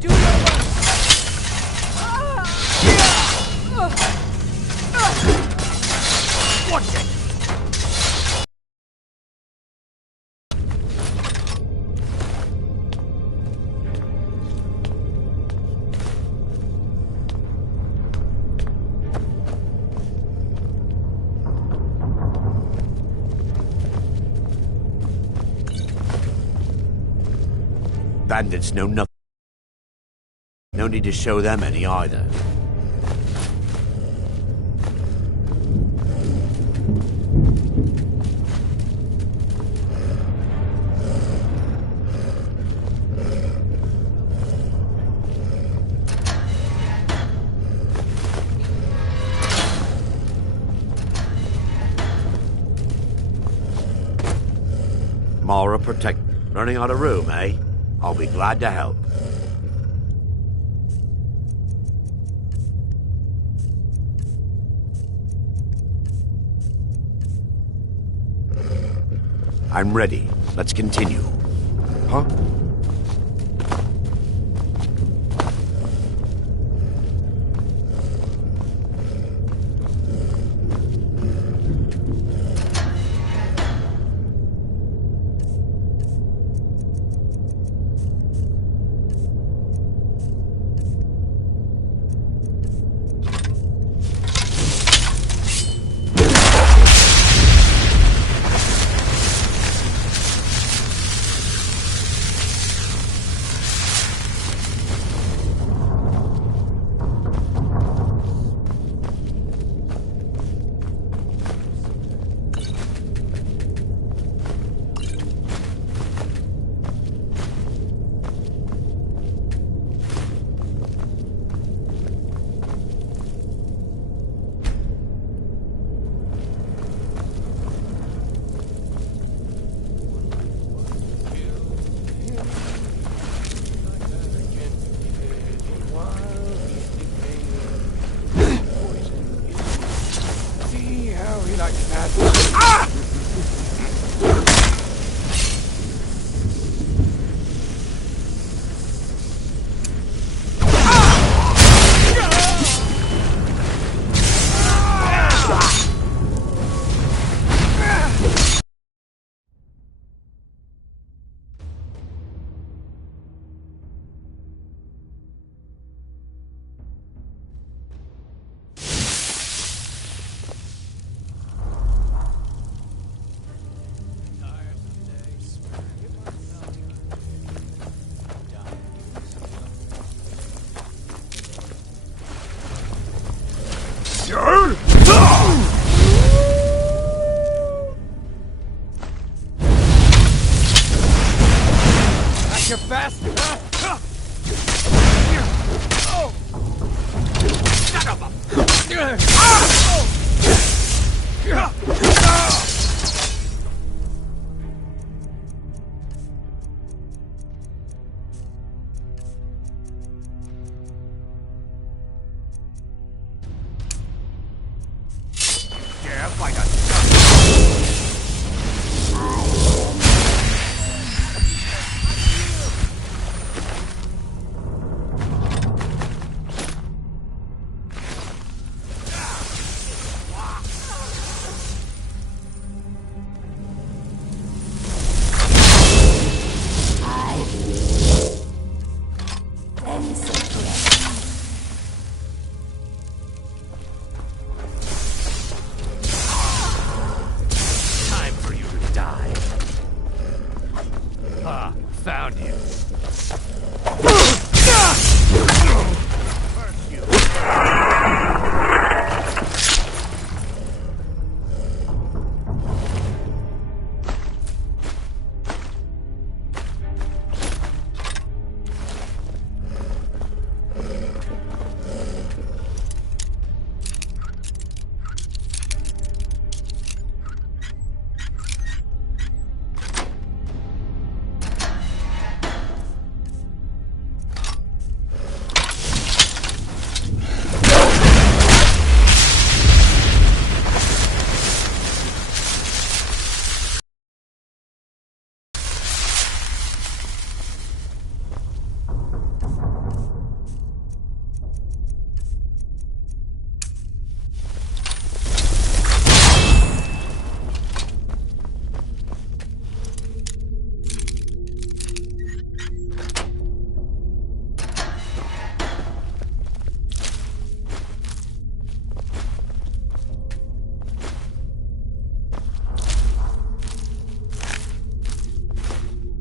Do your worst! Watch it! Bandits know nothing. No need to show them any either. Mara protect. Running out of room, eh? I'll be glad to help. I'm ready. Let's continue. Huh? You're fast! Yeah, why not? Found you.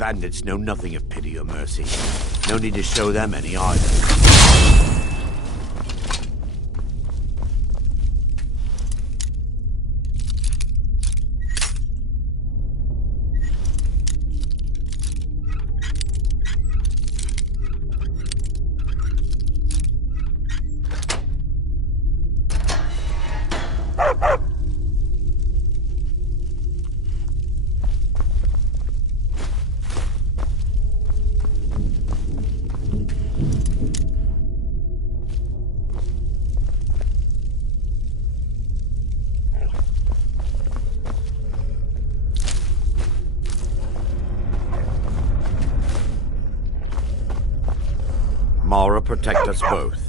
Bandits know nothing of pity or mercy. No need to show them any either. Mara, protect us both.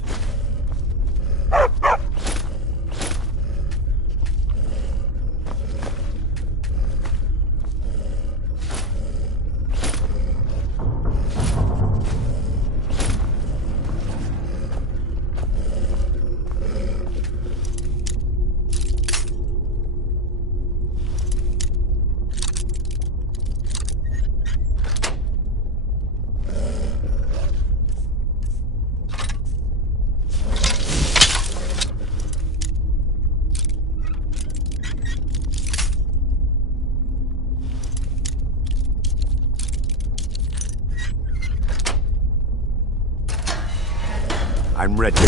I'm ready.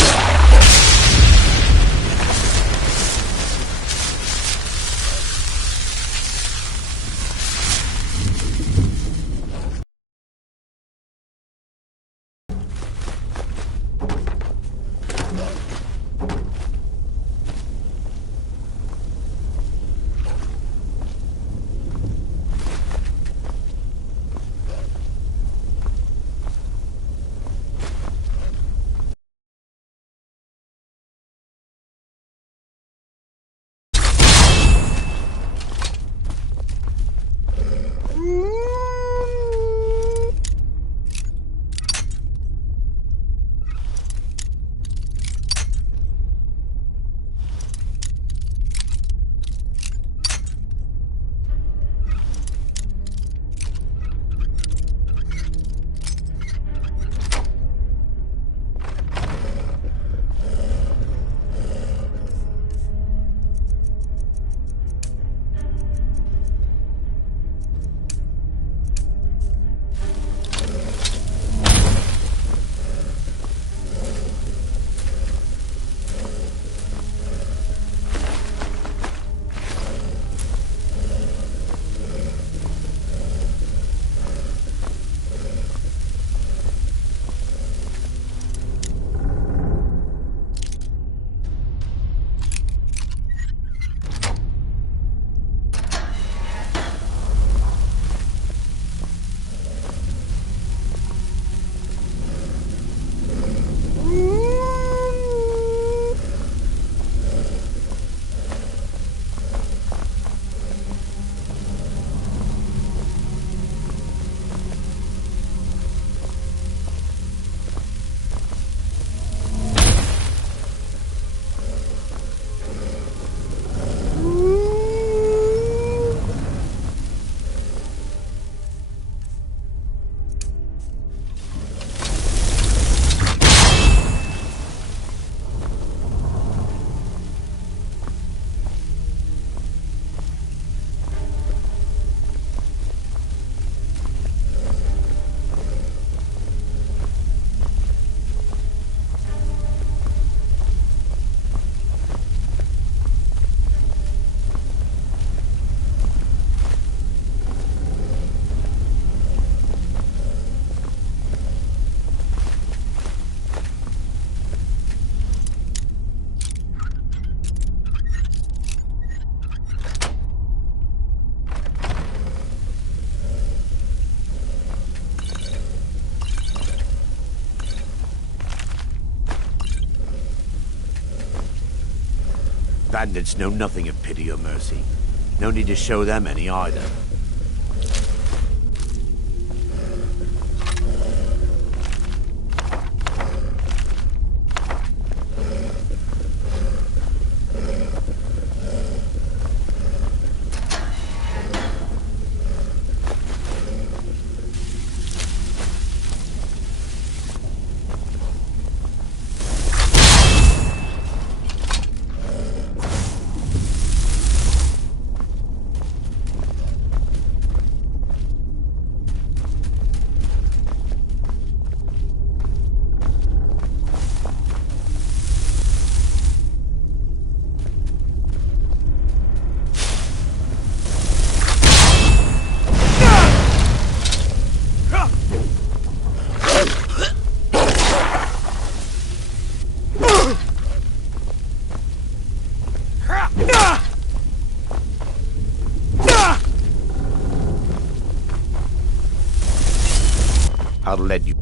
Bandits know nothing of pity or mercy. No need to show them any either. I'll let you.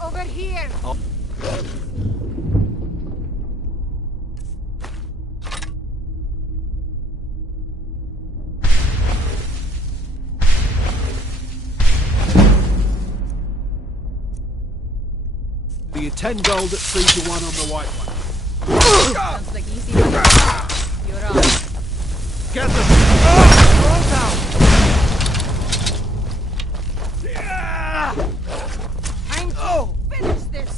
Over here! Oh. Be 10 gold at 3 to 1 on the white one. Sounds like easy money. You're on. Get them! Roll down! I'm to finish this!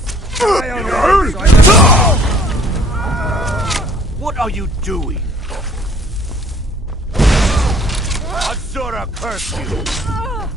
What are you doing? Azura curse you! Oh.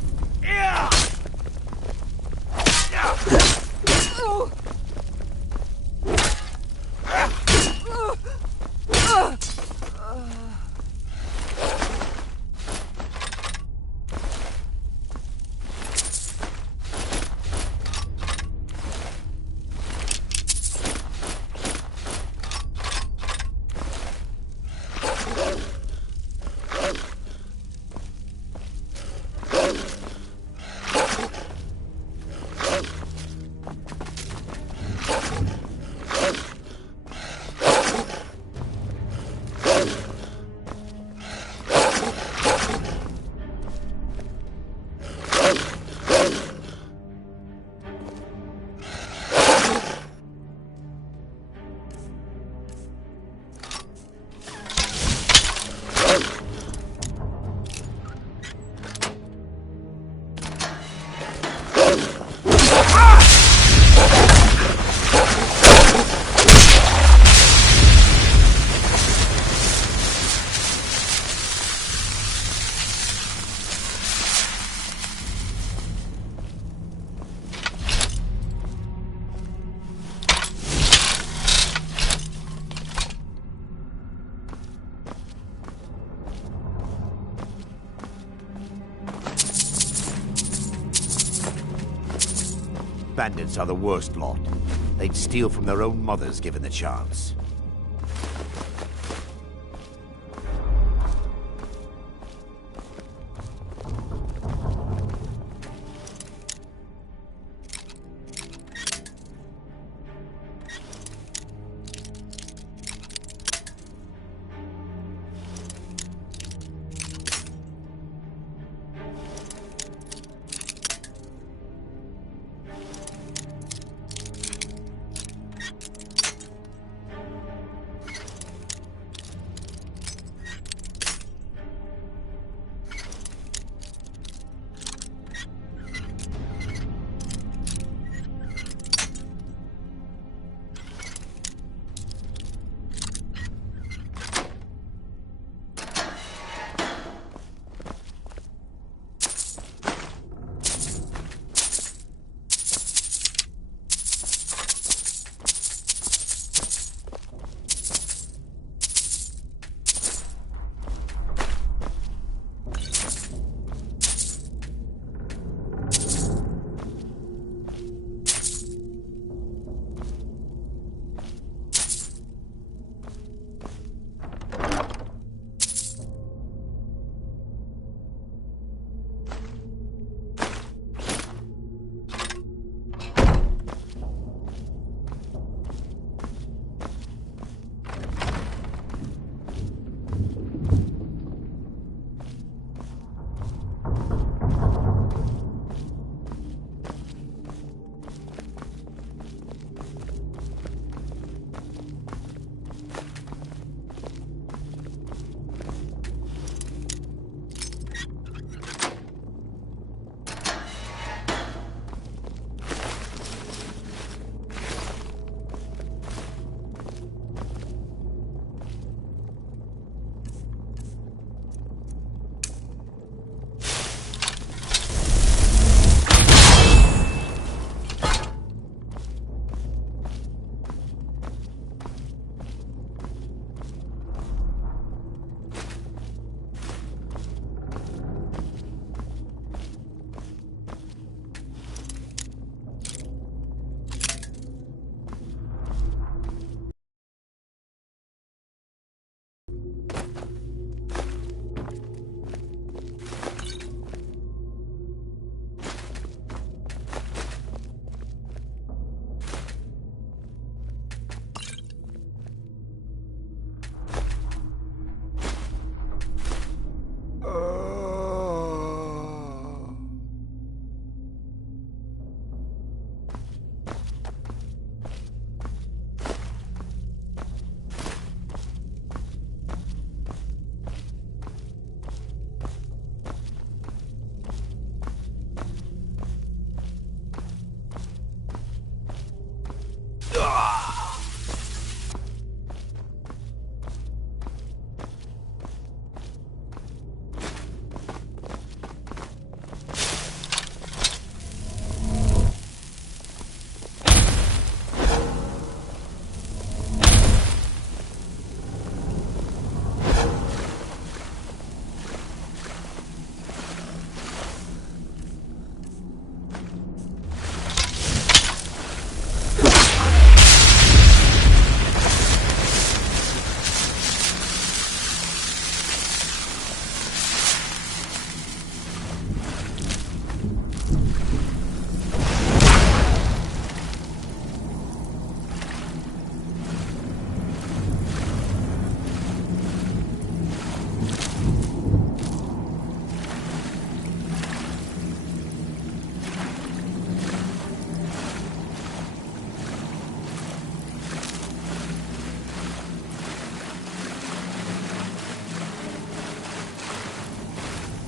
Bandits are the worst lot. They'd steal from their own mothers given the chance.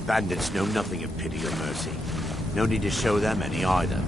Bandits know nothing of pity or mercy. No need to show them any either.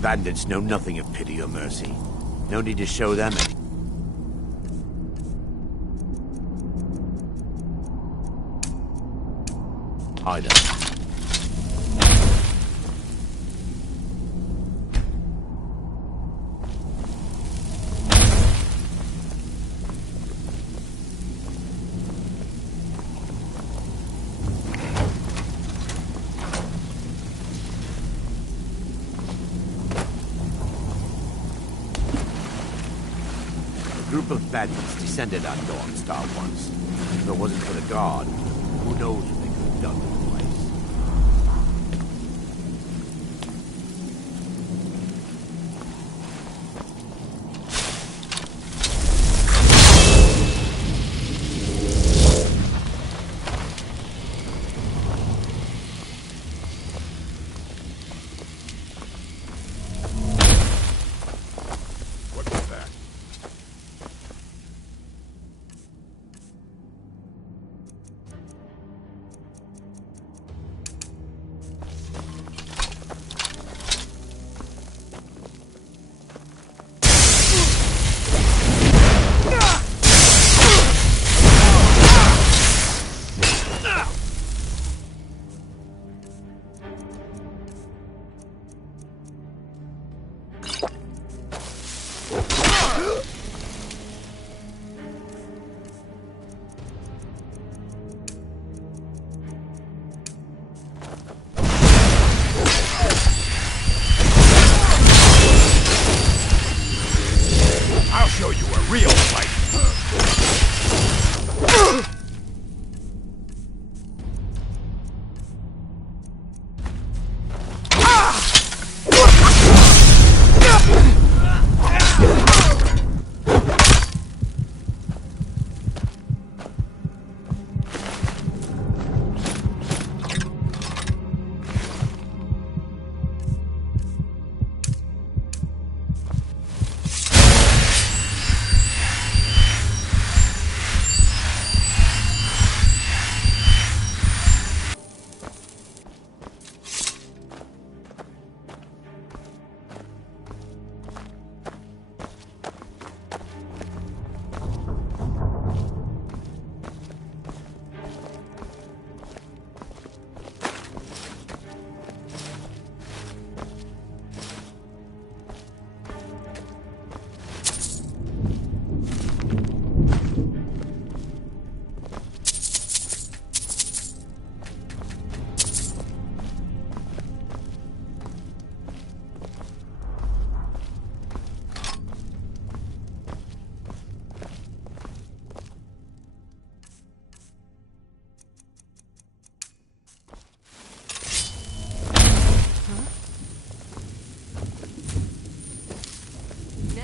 Bandits know nothing of pity or mercy. No need to show them any. Either. A group of bandits descended on Dawnstar once. If it wasn't for the guard, who knows what they could have done to the place. What was that?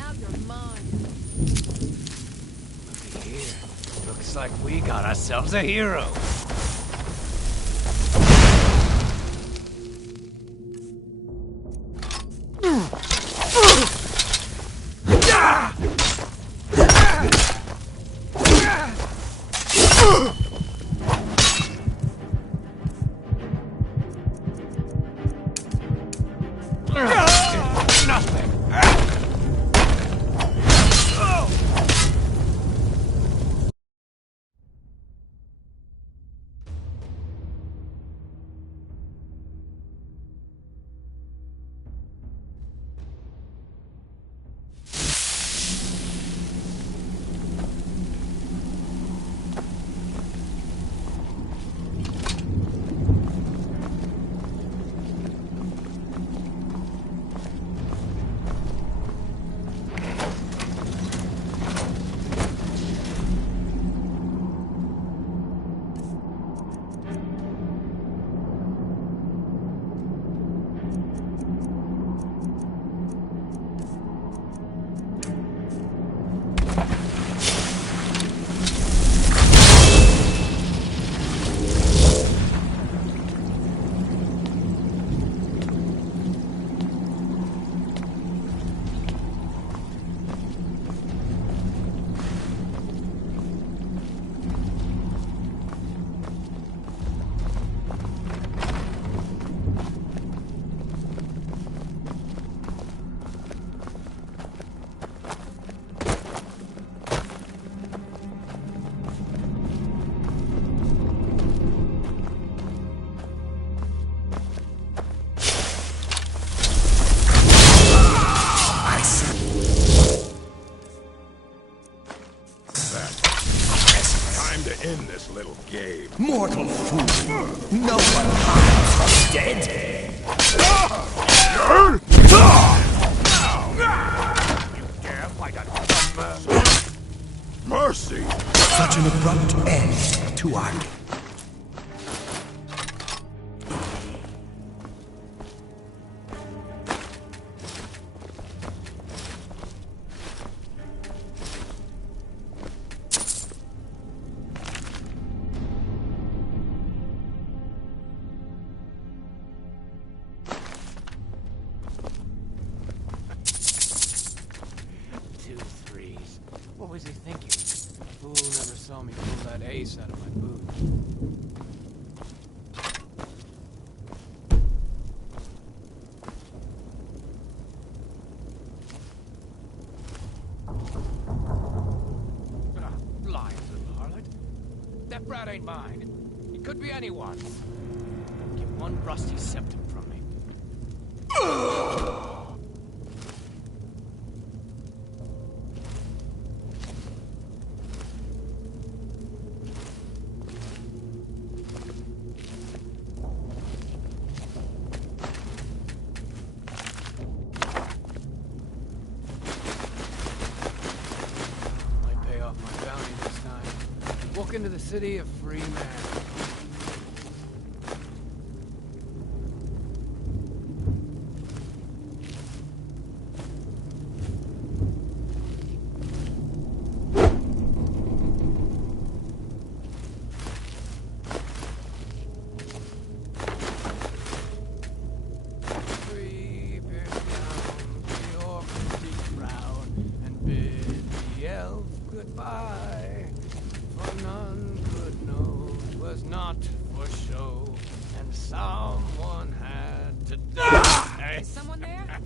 Now you're mine. Looky here. Looks like we got ourselves a hero. End this little game. Mortal fool! No one hides from the dead! You dare fight a mercy! Such an abrupt end to our... What was he thinking? Fool never saw me pull that ace out of my boot. Lying little harlot. That brat ain't mine. It could be anyone's. Get one rusty septum from me. Walk into the city a free man. Creep it down to your pretty crown and bid the elf goodbye. For none could know 'twas not for show, and someone had to die. Is someone there?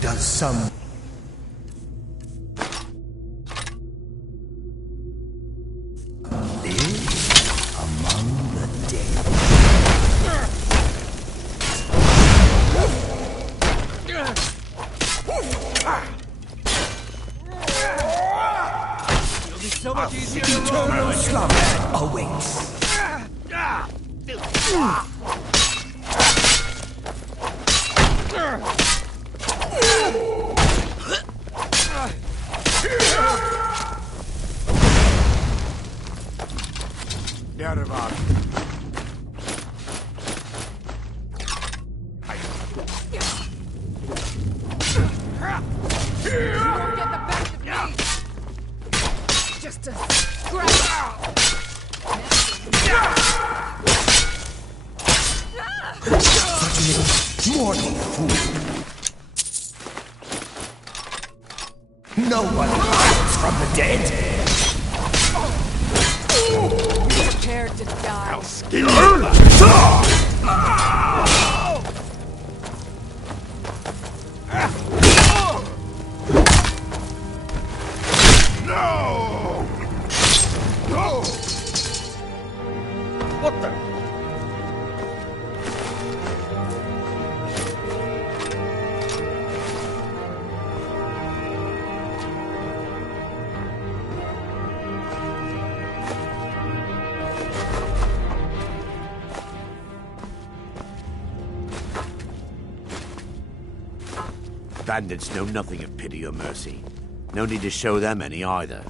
Does some... live among the dead? It'll be so much easier to Eternal slumber awaits. Get him up. You won't get the best of me! Just a scratch! Mortal fool. No one hides from the dead. Prepare to die. I'll skin you. No! No! What the? Bandits know nothing of pity or mercy. No need to show them any either.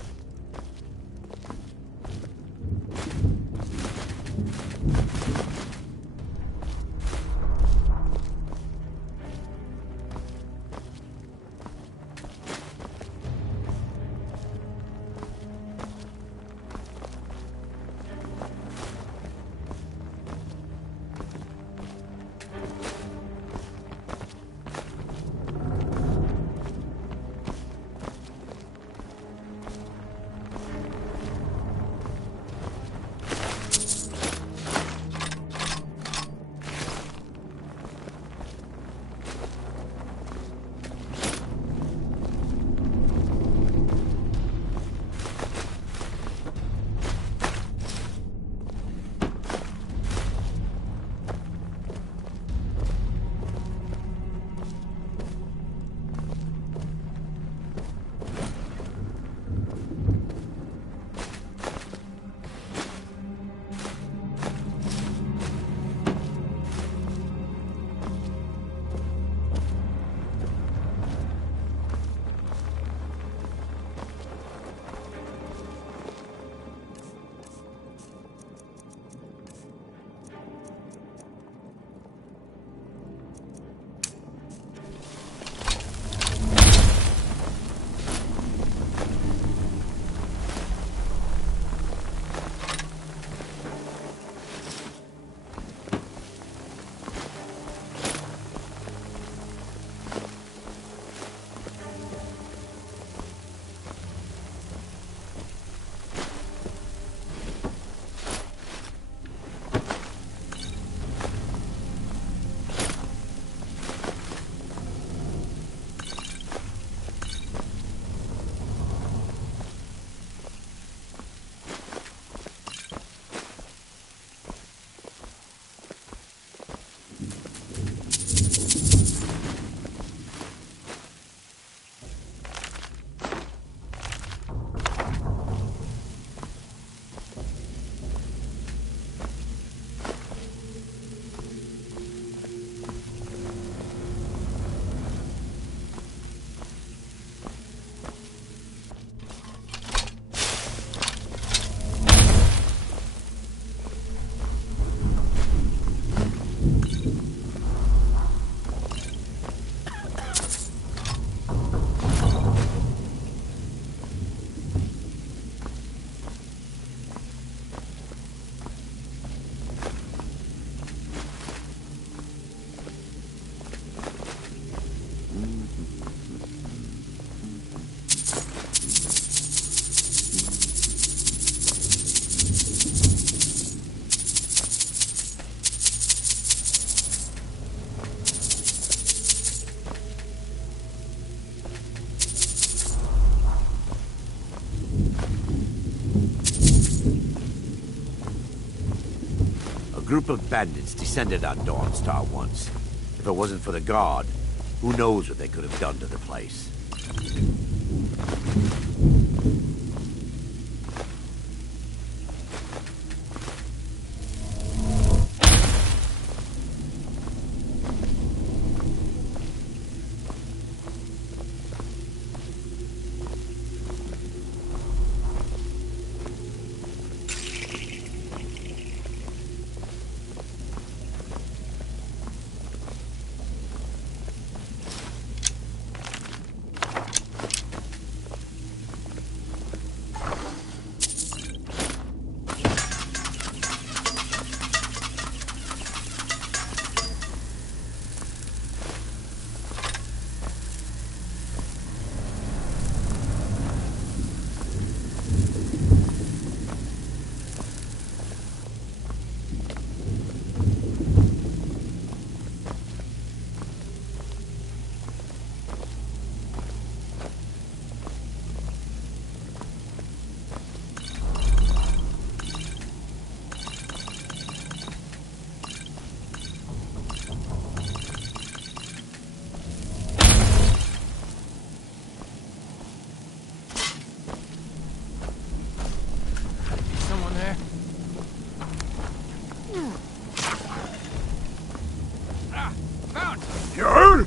A group of bandits descended on Dawnstar once. If it wasn't for the guard, who knows what they could have done to the place. there. Ah, found! Yarn!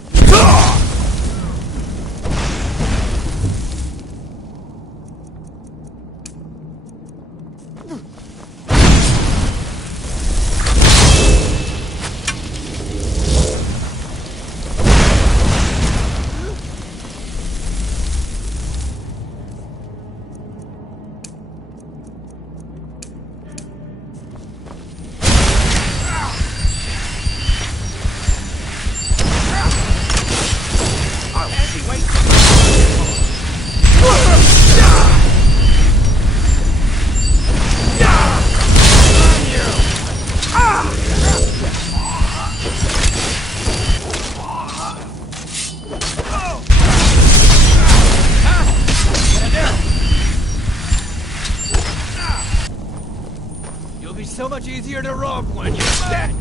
You'll be so much easier to rob when you're dead!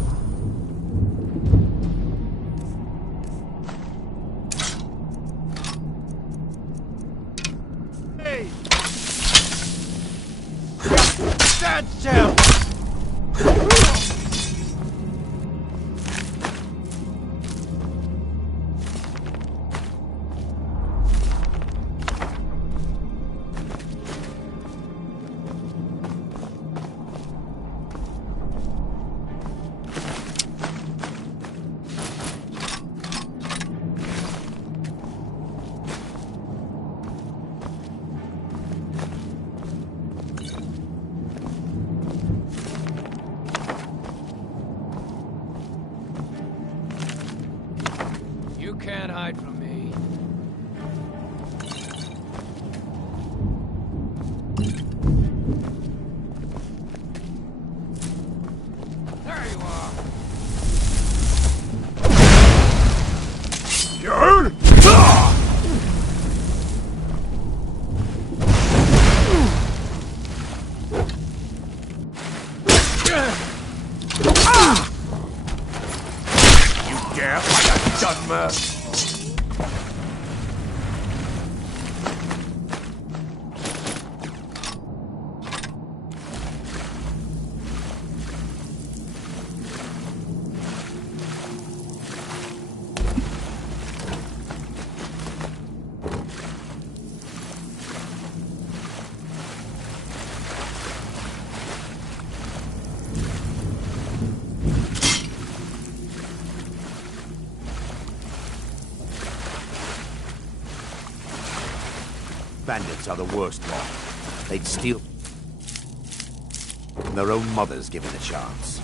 Hey! That's him! You can't hide from me. There you are. Yarn! You dare like a Dunmer? Bandits are the worst lot. They'd steal their own mothers given a chance.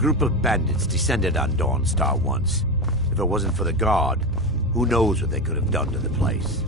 group of bandits descended on Dawnstar once. If it wasn't for the guard, who knows what they could have done to the place.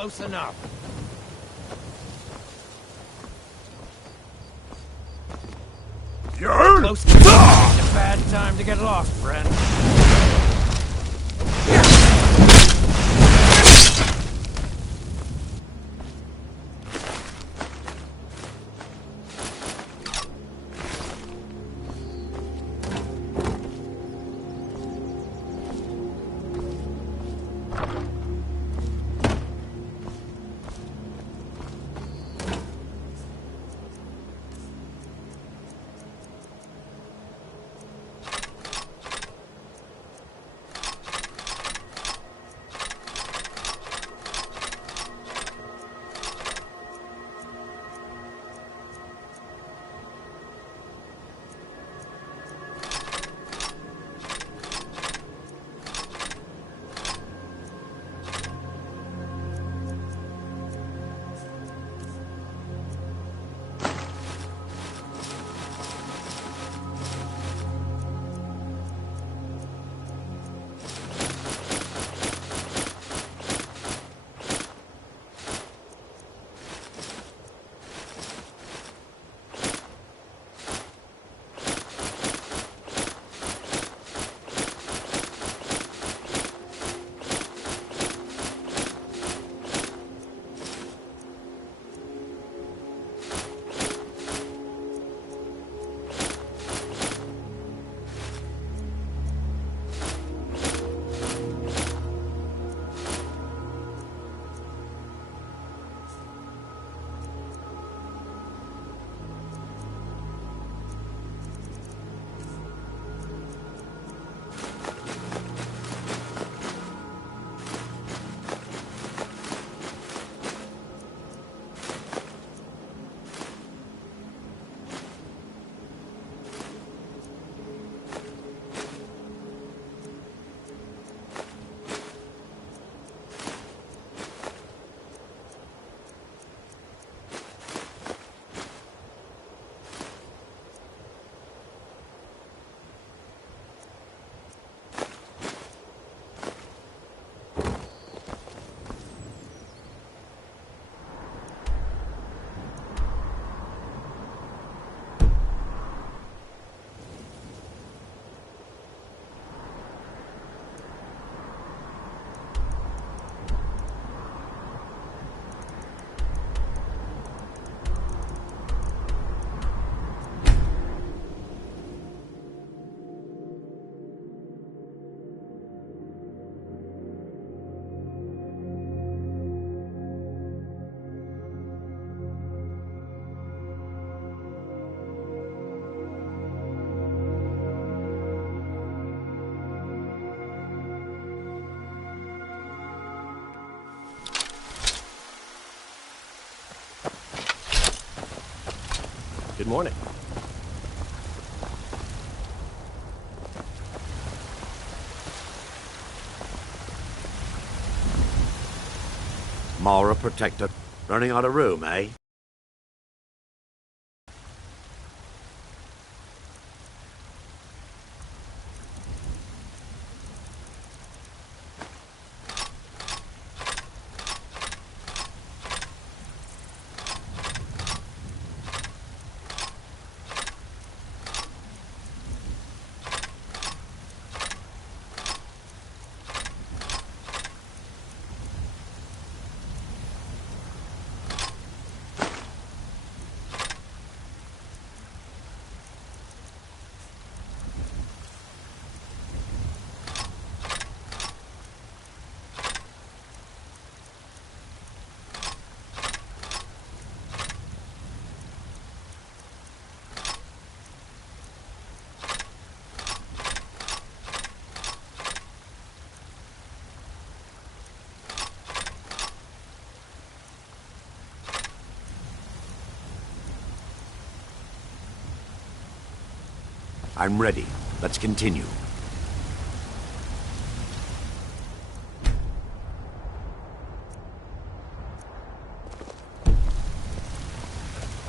Close enough. You're Close enough. It's a bad time to get lost, friend. Good morning. Mara Protector. Running out of room, eh? I'm ready. Let's continue.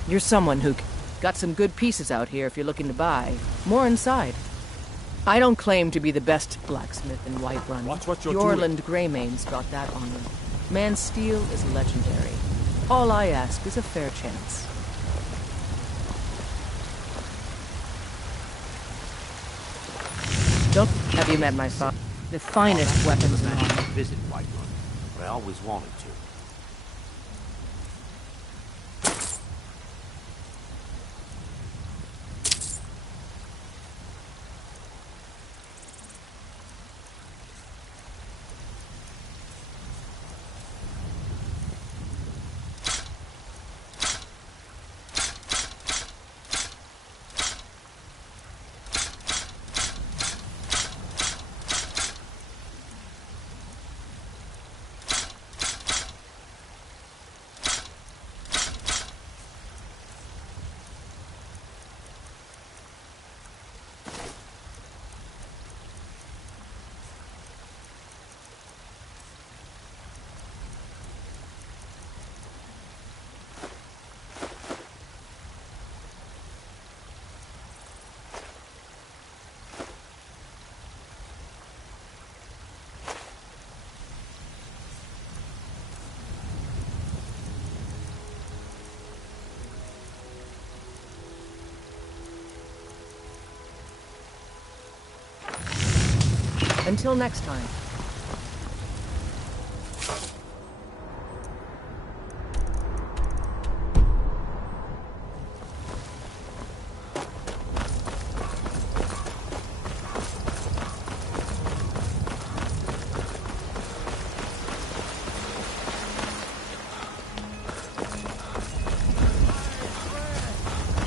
You're someone who got some good pieces out here if you're looking to buy. More inside. I don't claim to be the best blacksmith in Whiterun. Watch what you're Yorland Greymane's got that honor. Man's steel is legendary. All I ask is a fair chance. Don't have you met my father? The finest weapons in Managed to armor. visit Whiterun, but I always wanted to. Until next time.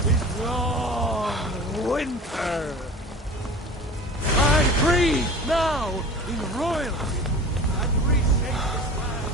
This long winter. I'm free now in royalty. I've reshaped this land.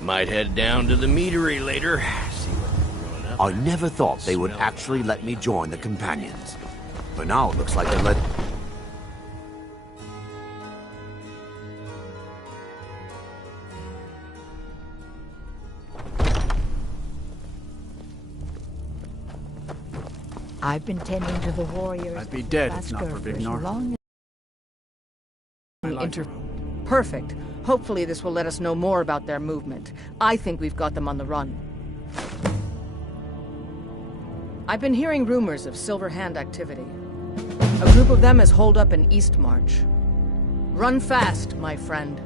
Might head down to the meadery later. See what they're running up. I never thought they would actually let me join the companions. But now it looks like they let... I've been tending to the warriors. I'd be dead if That's not for as Vignar. long Perfect. Hopefully this will let us know more about their movement. I think we've got them on the run. I've been hearing rumors of Silver Hand activity. A group of them has holed up in East March. Run fast, my friend.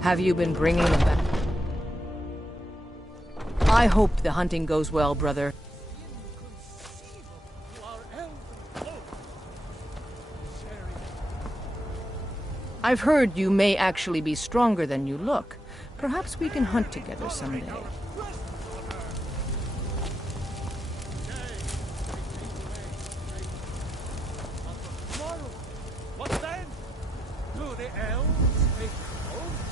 Have you been bringing them back? I hope the hunting goes well, brother. I've heard you may actually be stronger than you look. Perhaps we can hunt together someday. What then? Do the elves take oaths?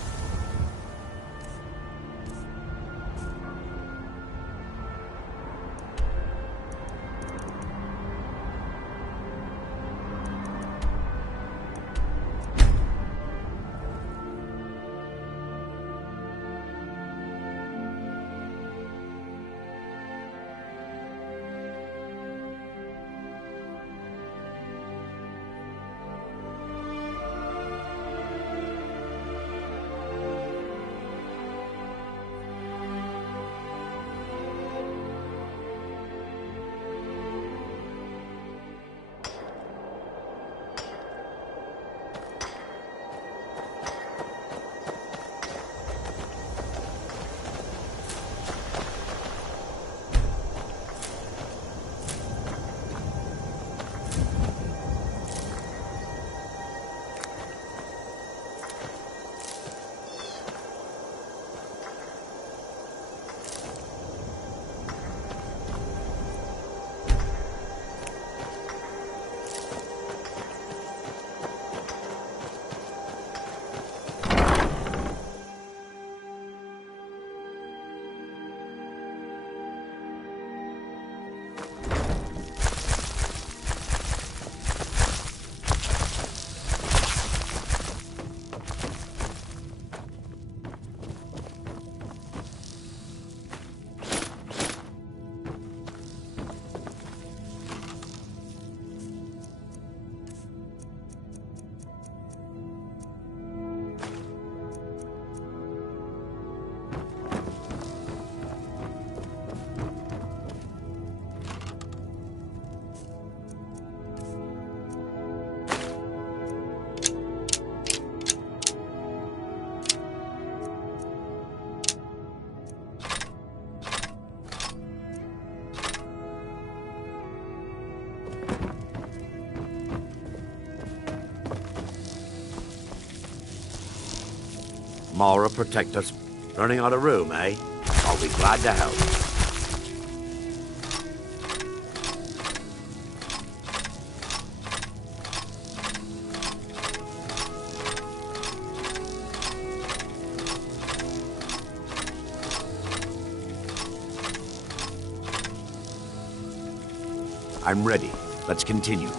Mara, protect us. Running out of room, eh? I'll be glad to help. I'm ready. Let's continue.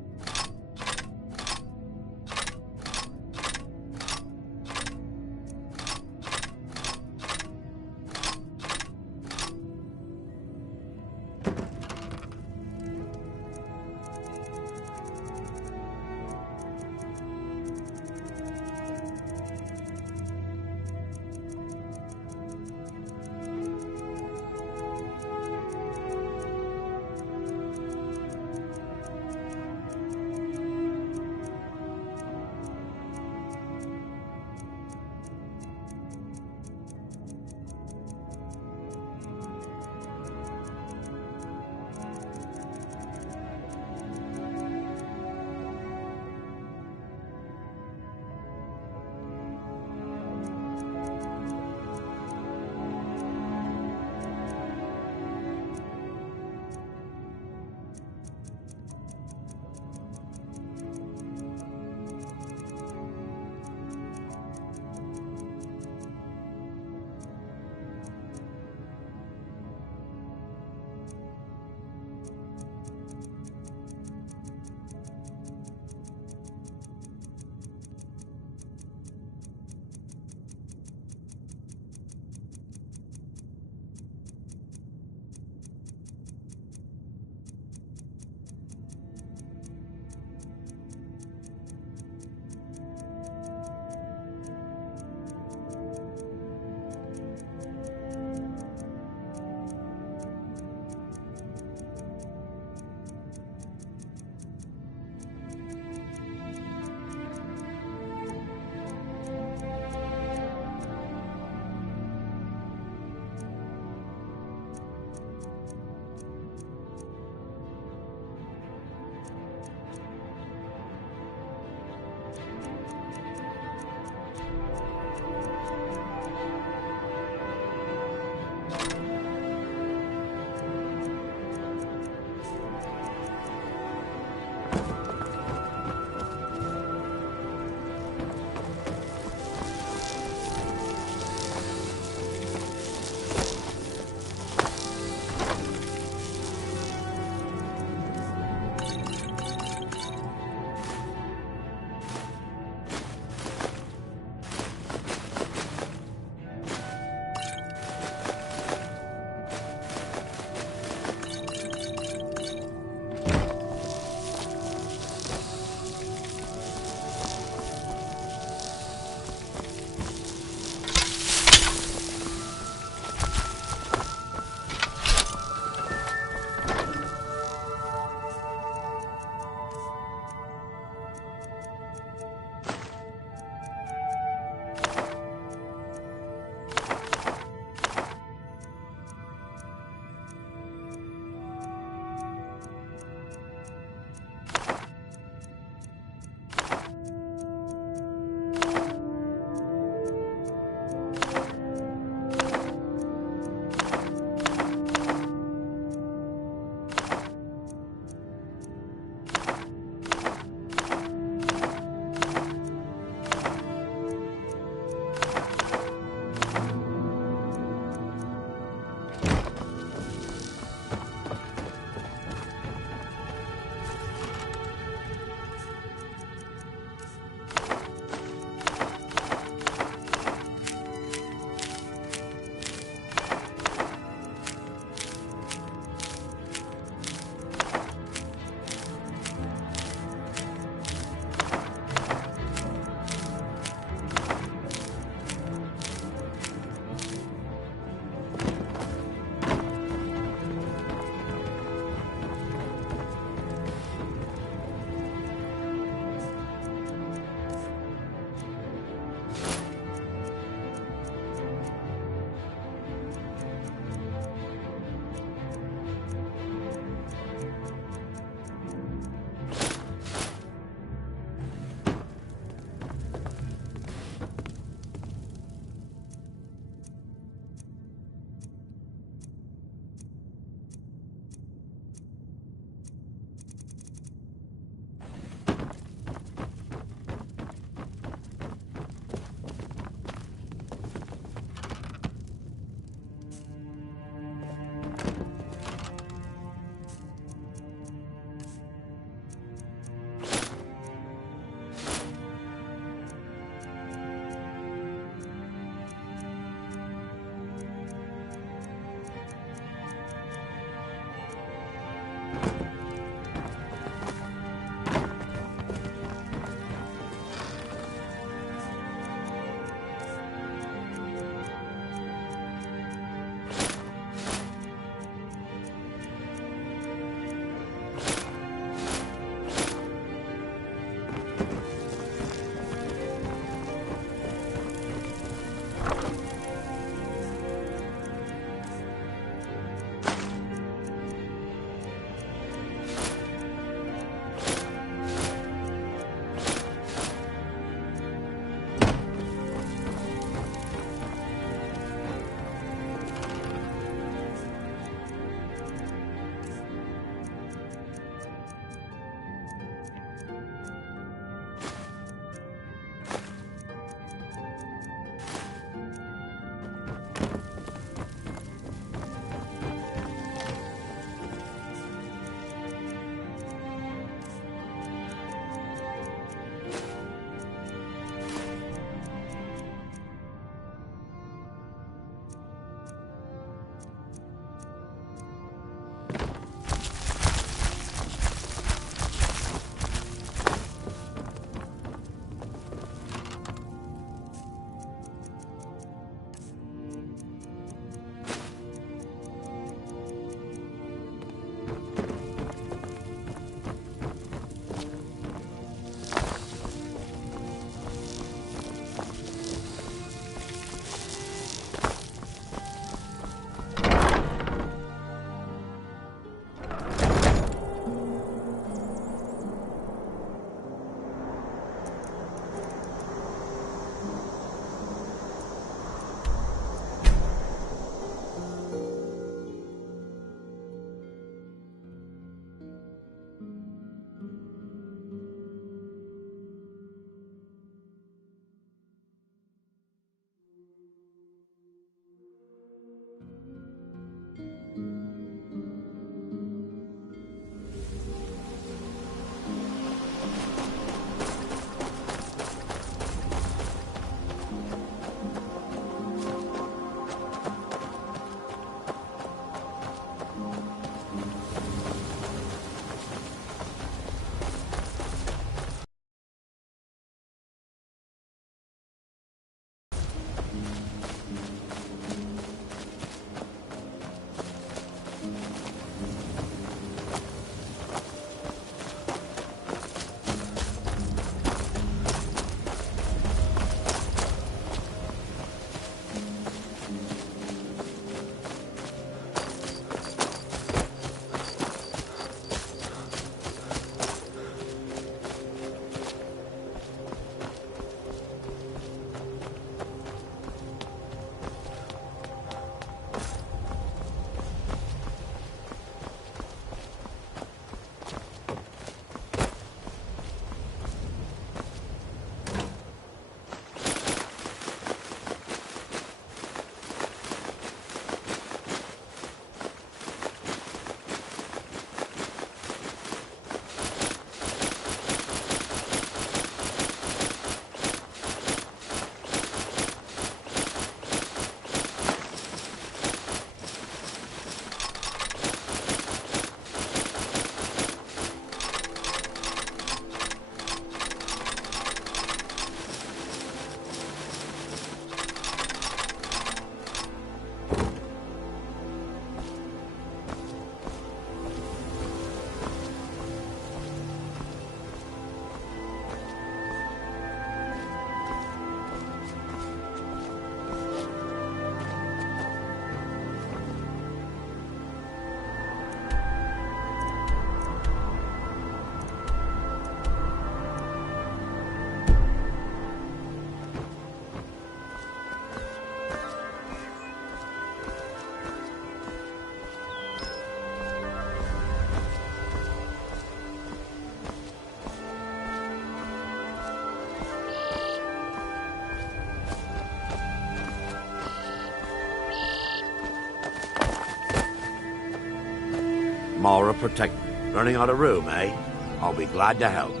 Mara protect. Running out of room, eh? I'll be glad to help.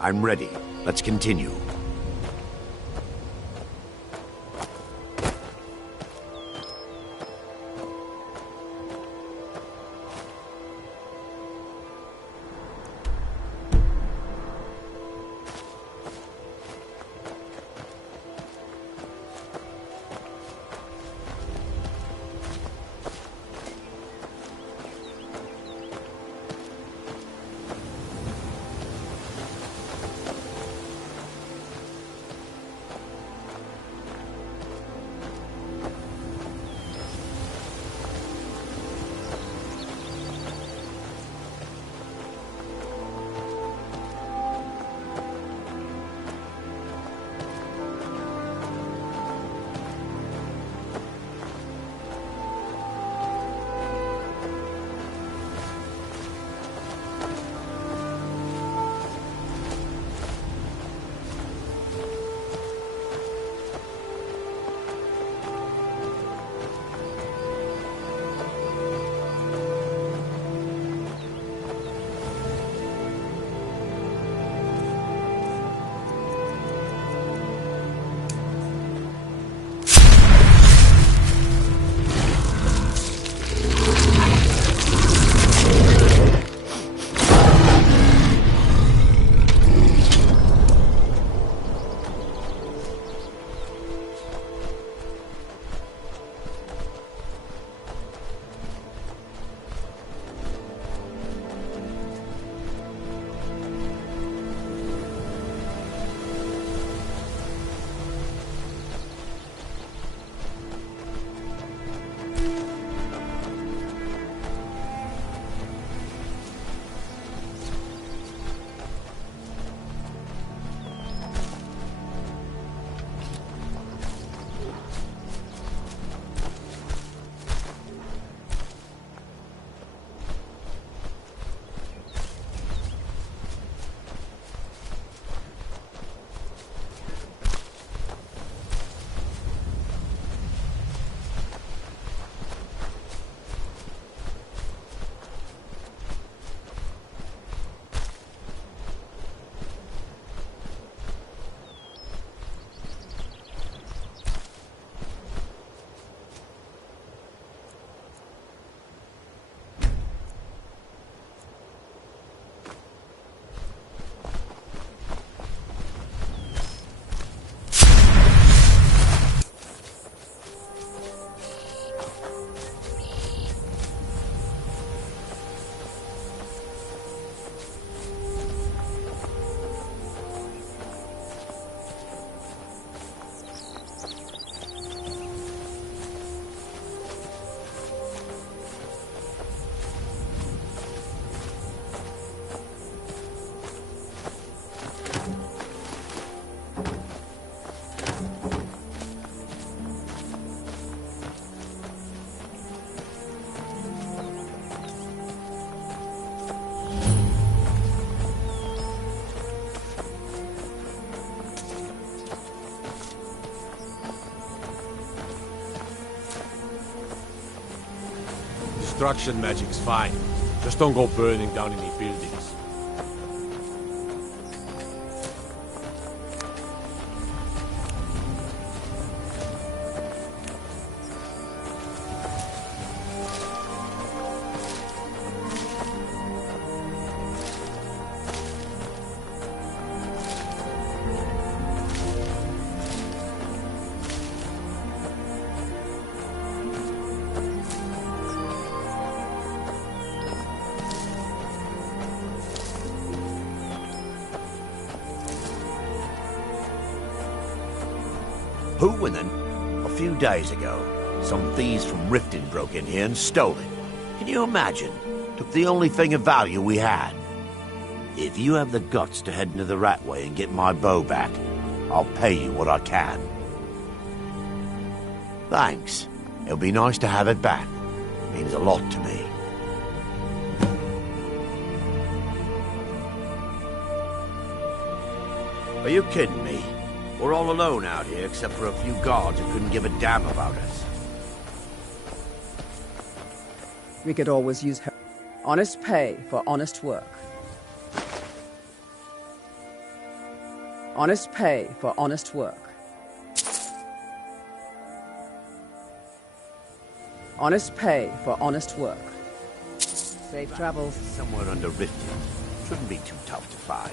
I'm ready. Let's continue. Destruction magic's fine. Just don't go burning down any buildings. Who and then? A few days ago, some thieves from Riften broke in here and stole it. Can you imagine? Took the only thing of value we had. If you have the guts to head into the Ratway and get my bow back, I'll pay you what I can. Thanks. It'll be nice to have it back. Means a lot to me. Are you kidding me? We're all alone out here except for a few guards who couldn't give a damn about us. We could always use her. Honest pay for honest work. Honest pay for honest work. Honest pay for honest work. Safe travels. Somewhere under Riften. Shouldn't be too tough to find.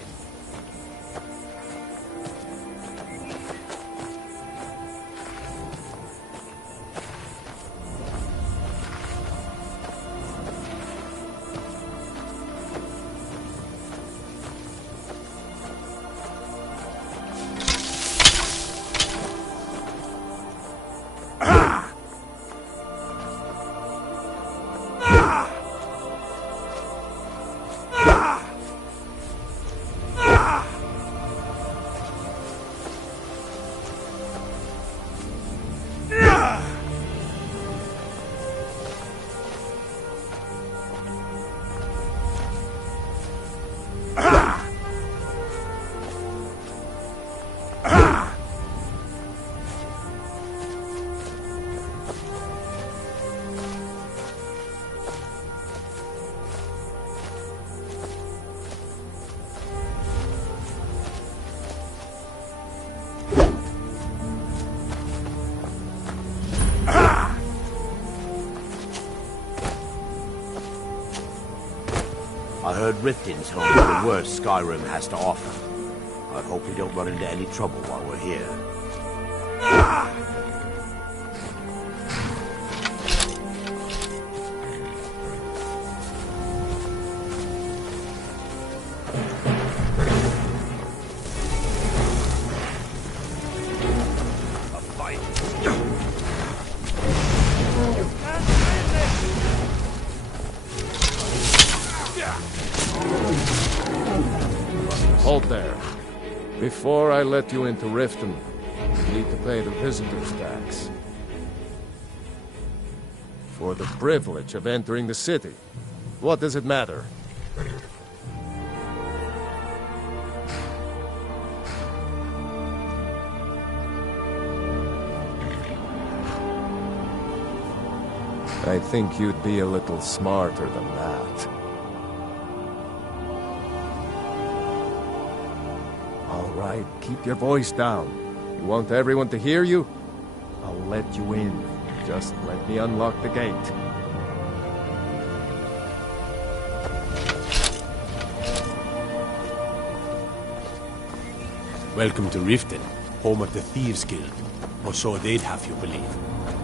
I heard Riften's home is the worst Skyrim has to offer. I hope we don't run into any trouble while we're here. Hold there. Before I let you into Riften, you need to pay the visitor's tax. For the privilege of entering the city. What does it matter? I think you'd be a little smarter than that. All right, keep your voice down. You want everyone to hear you? I'll let you in. Just let me unlock the gate. Welcome to Riften, home of the Thieves Guild. Or so they'd have you believe.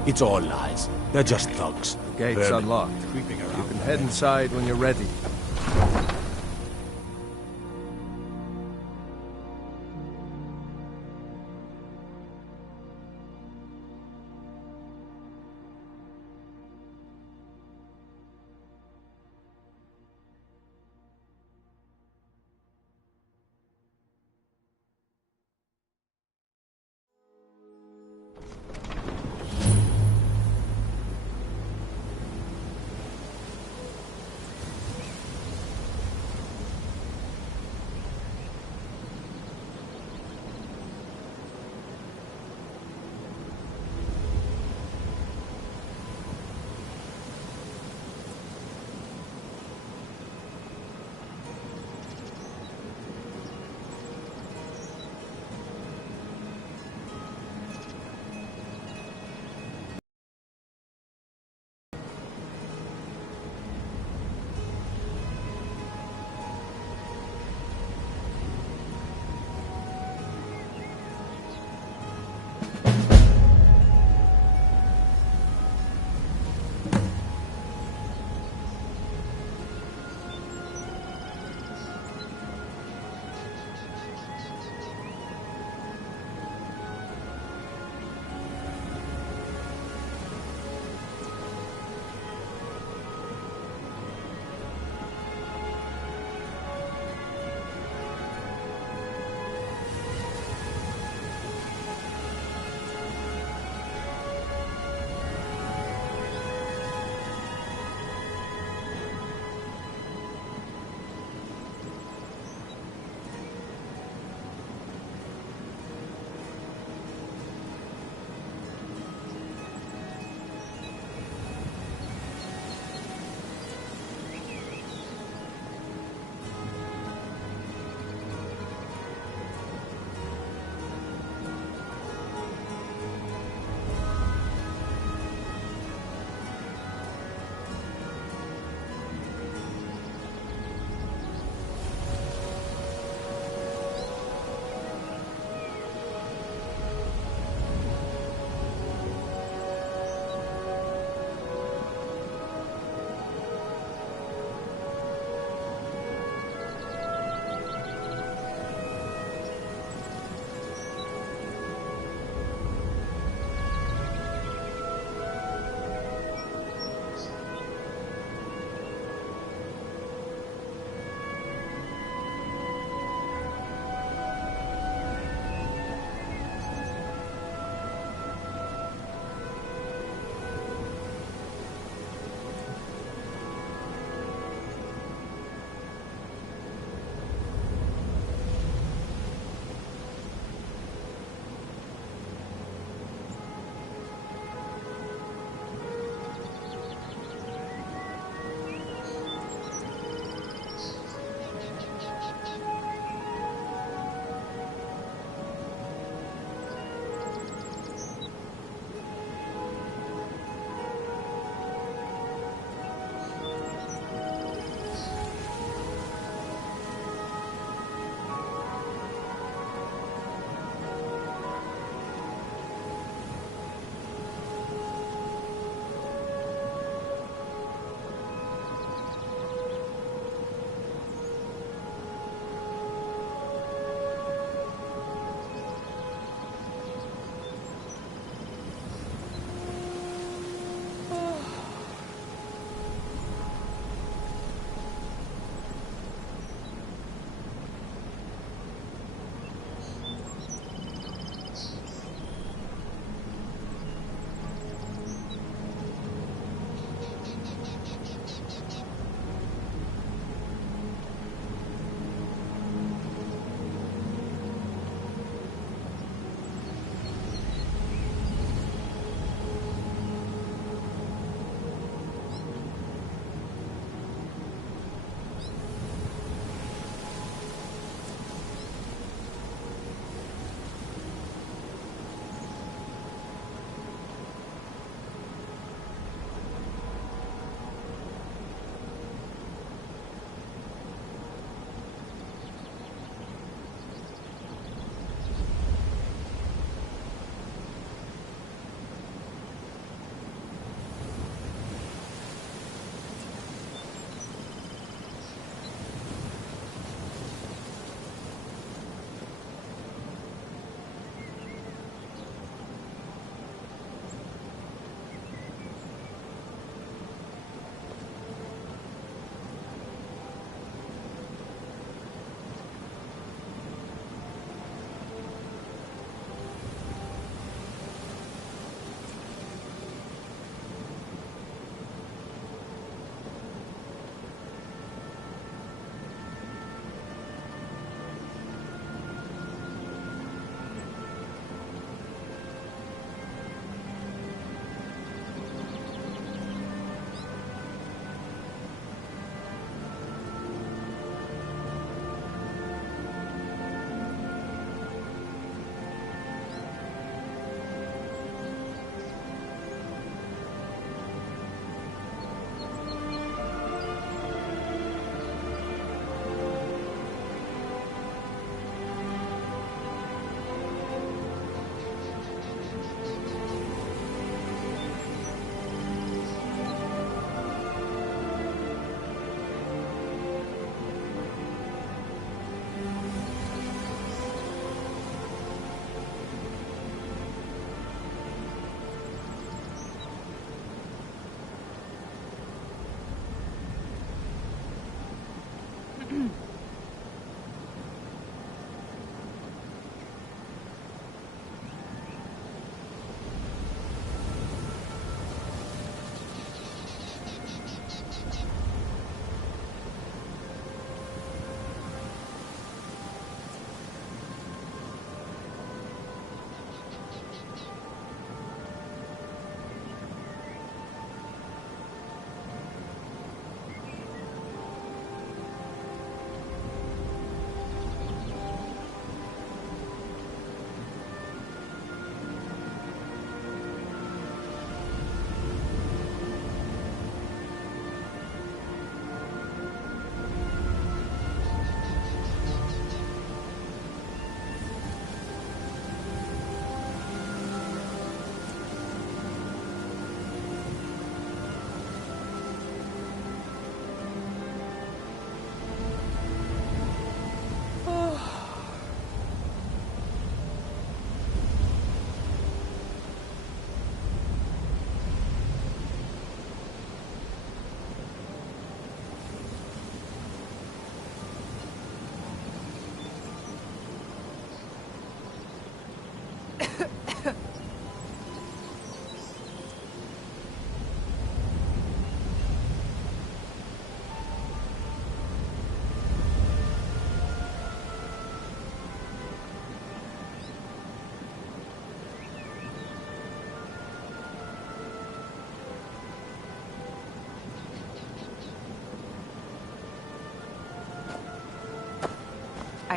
It's all lies. They're just thugs. The gate's unlocked. You can head inside when you're ready.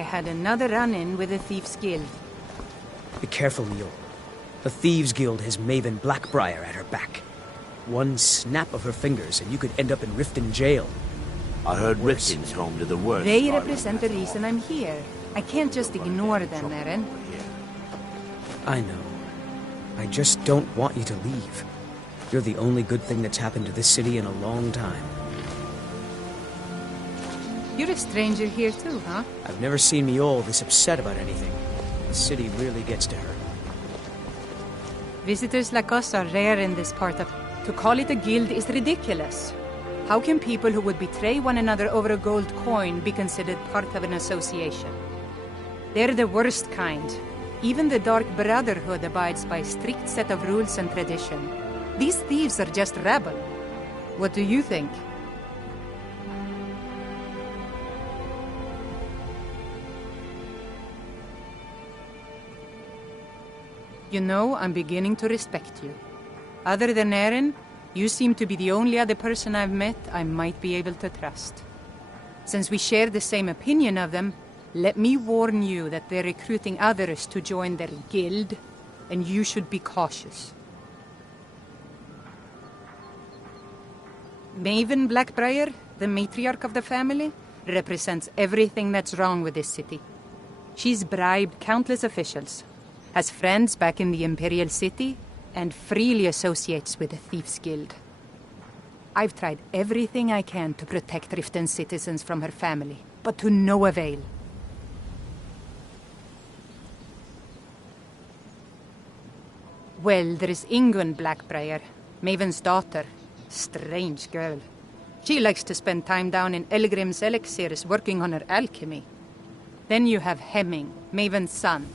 I had another run-in with the Thieves' Guild. Be careful, Mule. The Thieves' Guild has Maven Blackbriar at her back. One snap of her fingers and you could end up in Riften jail. I heard Riften's home to the worst. They represent the reason I'm here. I can't just ignore them, Eren. I know. I just don't want you to leave. You're the only good thing that's happened to this city in a long time. You're a stranger here too, huh? I've never seen Mule this upset about anything. The city really gets to her. Visitors like us are rare in this part of... To call it a guild is ridiculous. How can people who would betray one another over a gold coin be considered part of an association? They're the worst kind. Even the Dark Brotherhood abides by a strict set of rules and tradition. These thieves are just rabble. What do you think? You know, I'm beginning to respect you. Other than Eren, you seem to be the only other person I've met I might be able to trust. Since we share the same opinion of them, let me warn you that they're recruiting others to join their guild, and you should be cautious. Maven Blackbriar, the matriarch of the family, represents everything that's wrong with this city. She's bribed countless officials, has friends back in the Imperial City, and freely associates with the Thieves' Guild. I've tried everything I can to protect Riften's citizens from her family, but to no avail. Well, there is Ingun Blackbriar, Maven's daughter. Strange girl. She likes to spend time down in Elgrim's elixirs working on her alchemy. Then you have Hemming, Maven's son.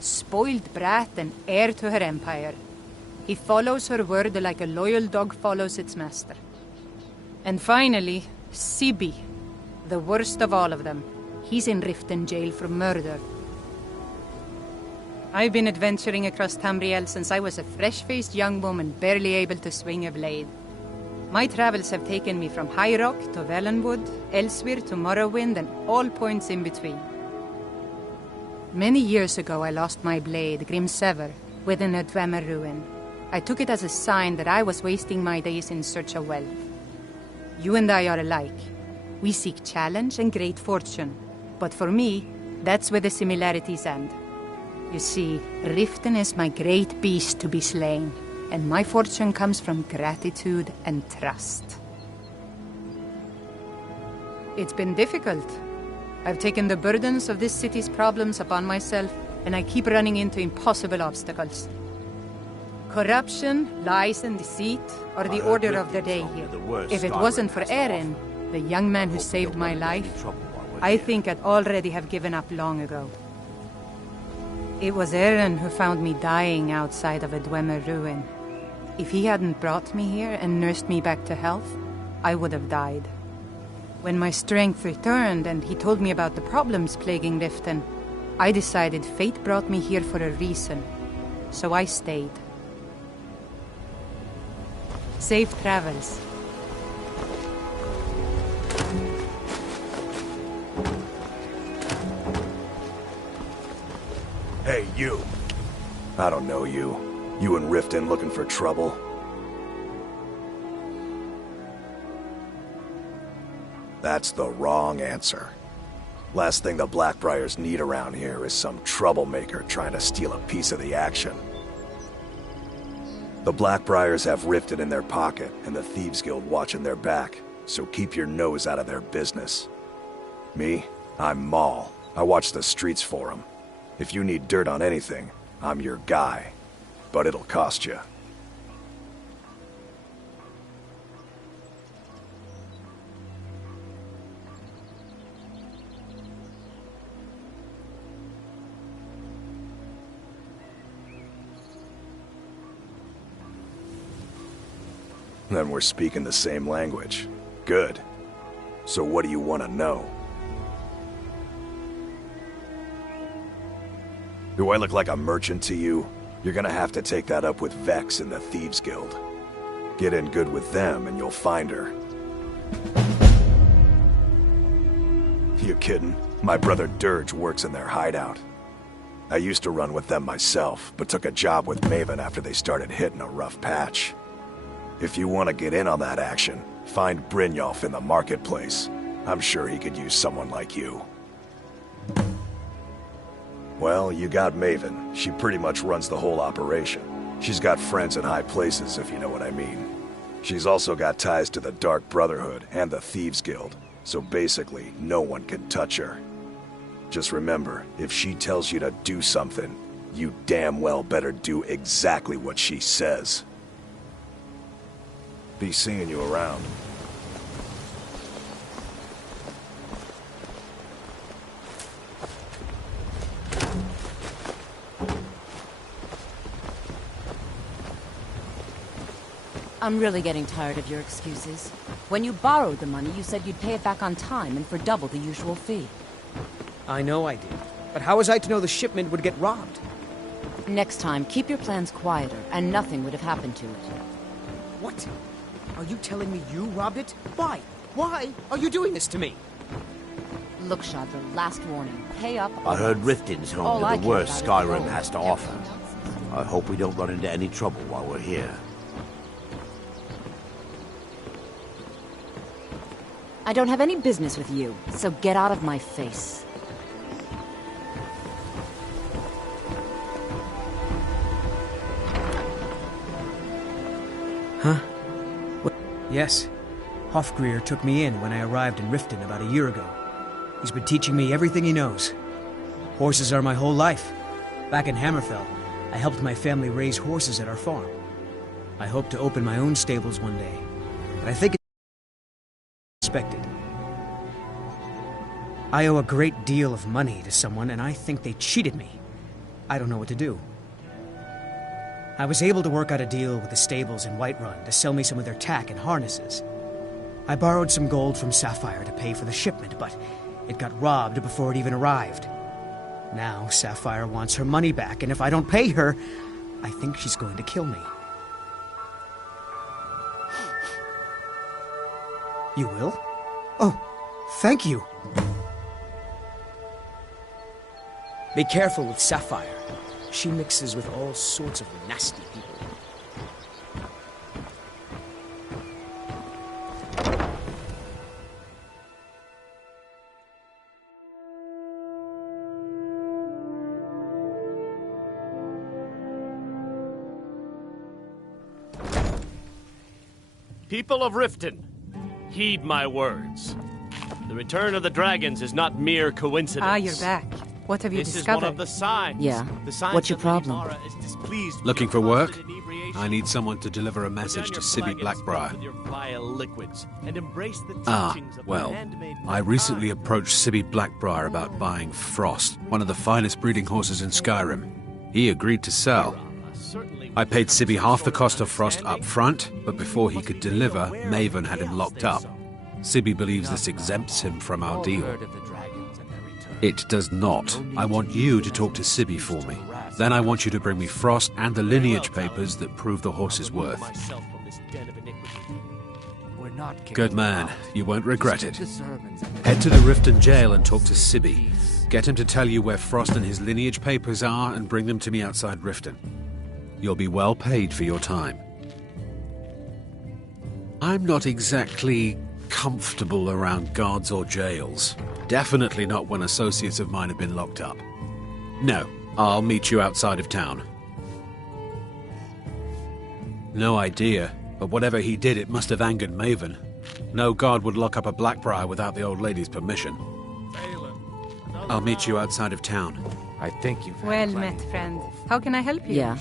Spoiled brat and heir to her empire. He follows her word like a loyal dog follows its master. And finally, Sibi, the worst of all of them. He's in Riften jail for murder. I've been adventuring across Tamriel since I was a fresh-faced young woman barely able to swing a blade. My travels have taken me from High Rock to Valenwood, elsewhere to Morrowind, and all points in between. Many years ago I lost my blade, Grimsever, within a Dwemer ruin. I took it as a sign that I was wasting my days in search of wealth. You and I are alike. We seek challenge and great fortune. But for me, that's where the similarities end. You see, Riften is my great beast to be slain, and my fortune comes from gratitude and trust. It's been difficult. I've taken the burdens of this city's problems upon myself, and I keep running into impossible obstacles. Corruption, lies, and deceit are the order of the day here. If it wasn't for Eren, the young man who saved my life, I think I'd already have given up long ago. It was Eren who found me dying outside of a Dwemer ruin. If he hadn't brought me here and nursed me back to health, I would have died. When my strength returned and he told me about the problems plaguing Riften, I decided fate brought me here for a reason, so I stayed. Safe travels. Hey, you. I don't know you. You in Riften looking for trouble? That's the wrong answer. Last thing the Blackbriars need around here is some troublemaker trying to steal a piece of the action. The Blackbriars have Riften in their pocket and the Thieves Guild watching their back, so keep your nose out of their business. Me? I'm Maul. I watch the streets for them. If you need dirt on anything, I'm your guy. But it'll cost you. Then we're speaking the same language. Good. So what do you want to know? Do I look like a merchant to you? You're gonna have to take that up with Vex in the Thieves Guild. Get in good with them and you'll find her. You kidding? My brother Dirge works in their hideout. I used to run with them myself, but took a job with Maven after they started hitting a rough patch. If you want to get in on that action, find Brynjolf in the marketplace. I'm sure he could use someone like you. Well, you got Maven. She pretty much runs the whole operation. She's got friends in high places, if you know what I mean. She's also got ties to the Dark Brotherhood and the Thieves Guild, so basically, no one can touch her. Just remember, if she tells you to do something, you damn well better do exactly what she says. Be seeing you around. I'm really getting tired of your excuses. When you borrowed the money, you said you'd pay it back on time and for double the usual fee. I know I did. But how was I to know the shipment would get robbed? Next time, keep your plans quieter, and nothing would have happened to it. What? Are you telling me you robbed it? Why? Why are you doing this to me? Look, Shadra, last warning. Pay up. I heard Riften's home All to I the care worst about is Skyrim gold. has to offer. I hope we don't run into any trouble while we're here. I don't have any business with you, so get out of my face. Huh? What? Yes. Hofgrir took me in when I arrived in Riften about a year ago. He's been teaching me everything he knows. Horses are my whole life. Back in Hammerfell, I helped my family raise horses at our farm. I hope to open my own stables one day, but I think it's expected. I owe a great deal of money to someone, and I think they cheated me. I don't know what to do. I was able to work out a deal with the stables in Whiterun to sell me some of their tack and harnesses. I borrowed some gold from Sapphire to pay for the shipment, but it got robbed before it even arrived. Now Sapphire wants her money back, and if I don't pay her, I think she's going to kill me. You will? Oh, thank you. Be careful with Sapphire. She mixes with all sorts of nasty people. People of Riften, heed my words. The return of the dragons is not mere coincidence. Ah, you're back. What have you This discovered? is one of the signs. Yeah. The signs What's your that Lady problem? Mara is displeased with Looking your for work? constant inebriation. I need someone to deliver a message to Sibby Blackbriar. With your vile liquids and embrace the Ah, teachings of well, the handmaid I recently approached Sibby Blackbriar about buying Frost, one of the finest breeding horses in Skyrim. He agreed to sell. I paid Sibby half the cost of Frost up front, but before he could deliver, Maven had him locked up. Sibby believes this exempts him from our deal. It does not. I want you to talk to Sibby for me. Then I want you to bring me Frost and the lineage papers that prove the horse's worth. Good man. You won't regret it. Head to the Riften jail and talk to Sibby. Get him to tell you where Frost and his lineage papers are and bring them to me outside Riften. You'll be well paid for your time. I'm not exactly comfortable around guards or jails. Definitely not when associates of mine have been locked up. No, I'll meet you outside of town. No idea, but whatever he did, it must have angered Maven. No guard would lock up a Blackbriar without the old lady's permission. I'll meet you outside of town. I think you've Well met, friend. How can I help you? Yeah.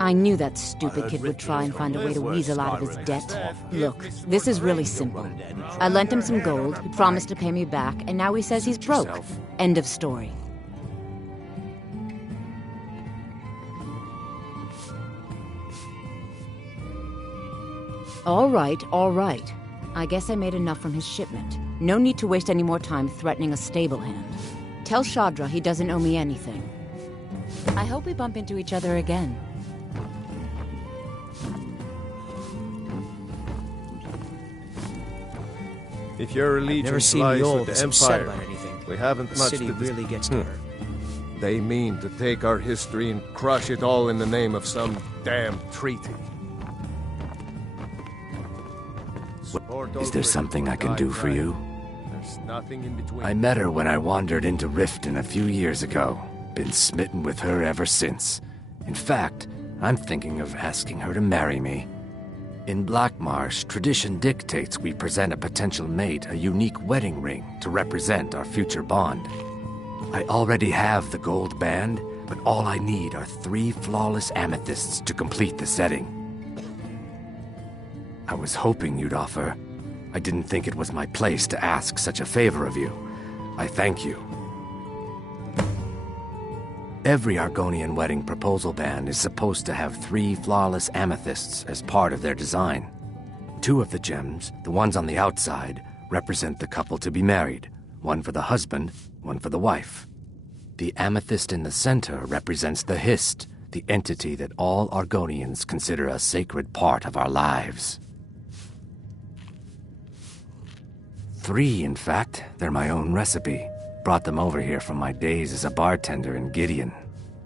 I knew that stupid kid would try and find a way to weasel out of his debt. Look, this is really simple. I lent him some gold, he promised to pay me back, and now he says he's broke. End of story. All right. I guess I made enough from his shipment. No need to waste any more time threatening a stable hand. Tell Shadra he doesn't owe me anything. I hope we bump into each other again. If your I've never allegiance seen lies Mjolnir with the this upset Empire, about anything. we haven't The much city to really gets to her. They mean to take our history and crush it all in the name of some damn treaty. Is there something I can do for you? There's nothing in between. I met her when I wandered into Riften a few years ago. Been smitten with her ever since. In fact, I'm thinking of asking her to marry me. In Blackmarsh, tradition dictates we present a potential mate a unique wedding ring to represent our future bond. I already have the gold band, but all I need are 3 flawless amethysts to complete the setting. I was hoping you'd offer. I didn't think it was my place to ask such a favor of you. I thank you. Every Argonian wedding proposal band is supposed to have 3 flawless amethysts as part of their design. 2 of the gems, the ones on the outside, represent the couple to be married. 1 for the husband, 1 for the wife. The amethyst in the center represents the Hist, the entity that all Argonians consider a sacred part of our lives. 3, in fact. They're my own recipe. Brought them over here from my days as a bartender in Gideon.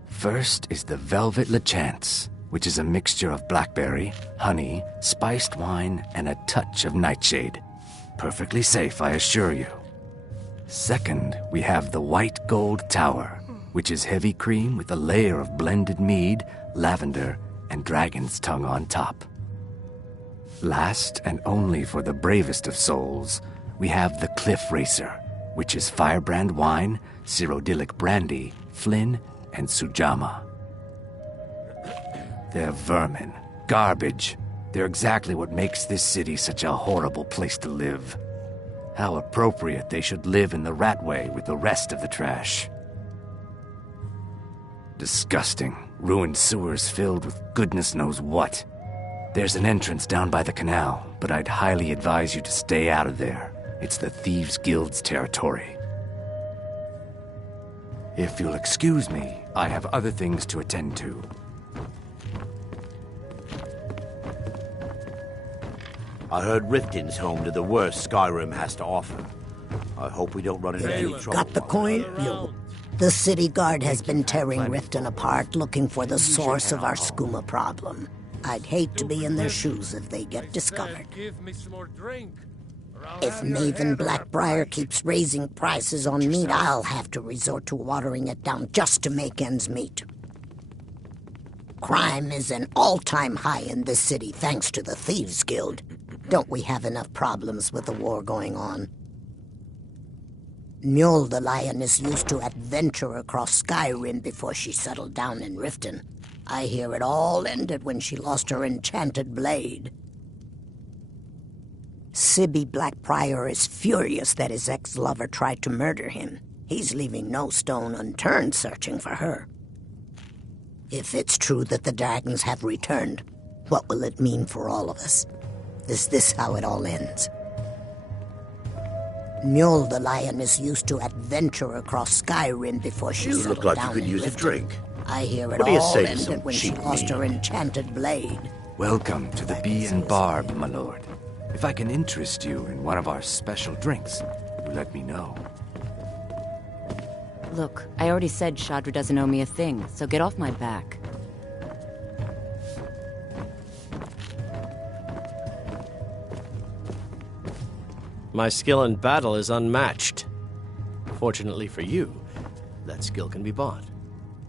First is the Velvet Lechance, which is a mixture of blackberry, honey, spiced wine, and a touch of nightshade. Perfectly safe, I assure you. Second, we have the White Gold Tower, which is heavy cream with a layer of blended mead, lavender, and dragon's tongue on top. Last, and only for the bravest of souls, we have the Cliff Racer, which is firebrand wine, Cyrodiilic brandy, Flynn, and Sujamma. They're vermin, garbage. They're exactly what makes this city such a horrible place to live. How appropriate they should live in the Ratway with the rest of the trash. Disgusting, ruined sewers filled with goodness knows what. There's an entrance down by the canal, but I'd highly advise you to stay out of there. It's the Thieves' Guild's territory. If you'll excuse me, I have other things to attend to. I heard Riften's home to the worst Skyrim has to offer. I hope we don't run into any trouble. Got the coin? The city guard has been tearing Riften apart, looking for the source of our skooma problem. I'd hate to be in their shoes if they get discovered. If Maven Blackbriar keeps raising prices on meat, I'll have to resort to watering it down just to make ends meet. Crime is an all-time high in this city thanks to the Thieves' Guild. Don't we have enough problems with the war going on? Mjolnir the Lioness used to adventure across Skyrim before she settled down in Riften. I hear it all ended when she lost her enchanted blade. Sibby Blackbriar is furious that his ex-lover tried to murder him. He's leaving no stone unturned searching for her. If it's true that the dragons have returned, what will it mean for all of us? Is this how it all ends? Mjolnir the Lioness used to adventure across Skyrim before she You settled look like down you could in use a Riften. drink. I hear it What do you all say to ended some when she cheap lost her mead? enchanted blade. Welcome to the Bee and Barb, my lord. If I can interest you in one of our special drinks, you let me know. Look, I already said Shadra doesn't owe me a thing, so get off my back. My skill in battle is unmatched. Fortunately for you, that skill can be bought.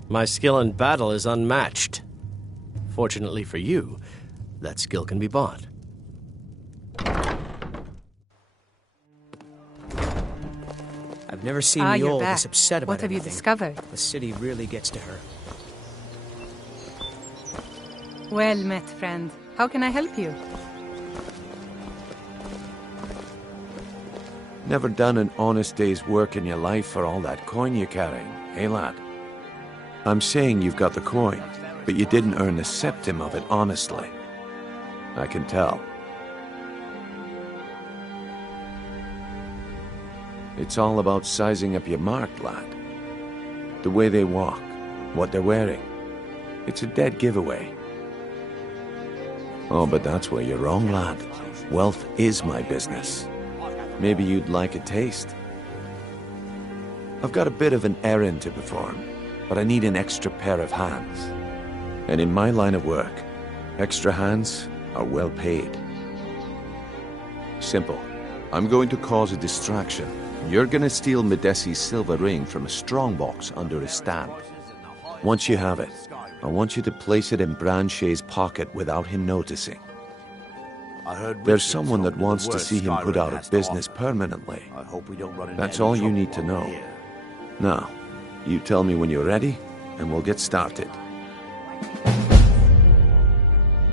My skill in battle is unmatched. Fortunately for you, that skill can be bought. I've never seen You're Mjolnir back. this upset about What have you anything. discovered? The city really gets to her. Well met, friend. How can I help you? Never done an honest day's work in your life for all that coin you're carrying, eh, lad? I'm saying you've got the coin, but you didn't earn a septim of it honestly. I can tell. It's all about sizing up your mark, lad. The way they walk, what they're wearing. It's a dead giveaway. Oh, but that's where you're wrong, lad. Wealth is my business. Maybe you'd like a taste. I've got a bit of an errand to perform, but I need an extra pair of hands. And in my line of work, extra hands are well paid. Simple. I'm going to cause a distraction. You're gonna steal Medesi's silver ring from a strongbox under his stand. Once you have it, I want you to place it in Branche's pocket without him noticing. There's someone that wants to see him put out of business permanently. That's all you need to know. Now, you tell me when you're ready, and we'll get started.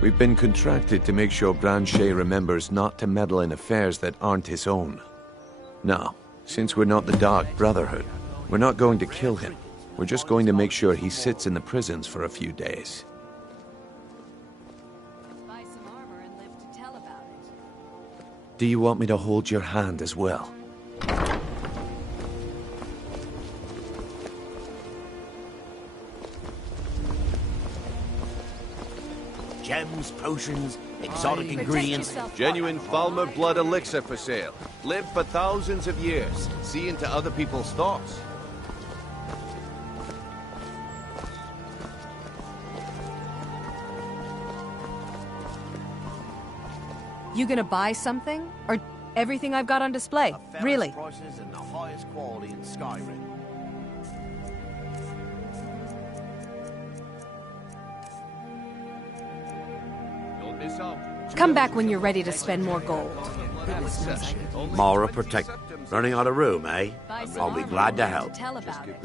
We've been contracted to make sure Branche remembers not to meddle in affairs that aren't his own. Now, since we're not the Dark Brotherhood, we're not going to kill him. We're just going to make sure he sits in the prisons for a few days. Do you want me to hold your hand as well? Gems, potions, exotic ingredients. Genuine Falmer blood elixir for sale. Live for thousands of years. See into other people's thoughts. You gonna buy something? Or everything I've got on display? Really? Prices and the highest quality in Skyrim. Come back when you're ready to spend more gold. Goodness knows I could. Mara protect. Running out of room, eh? I'll be glad to help. Tell about it.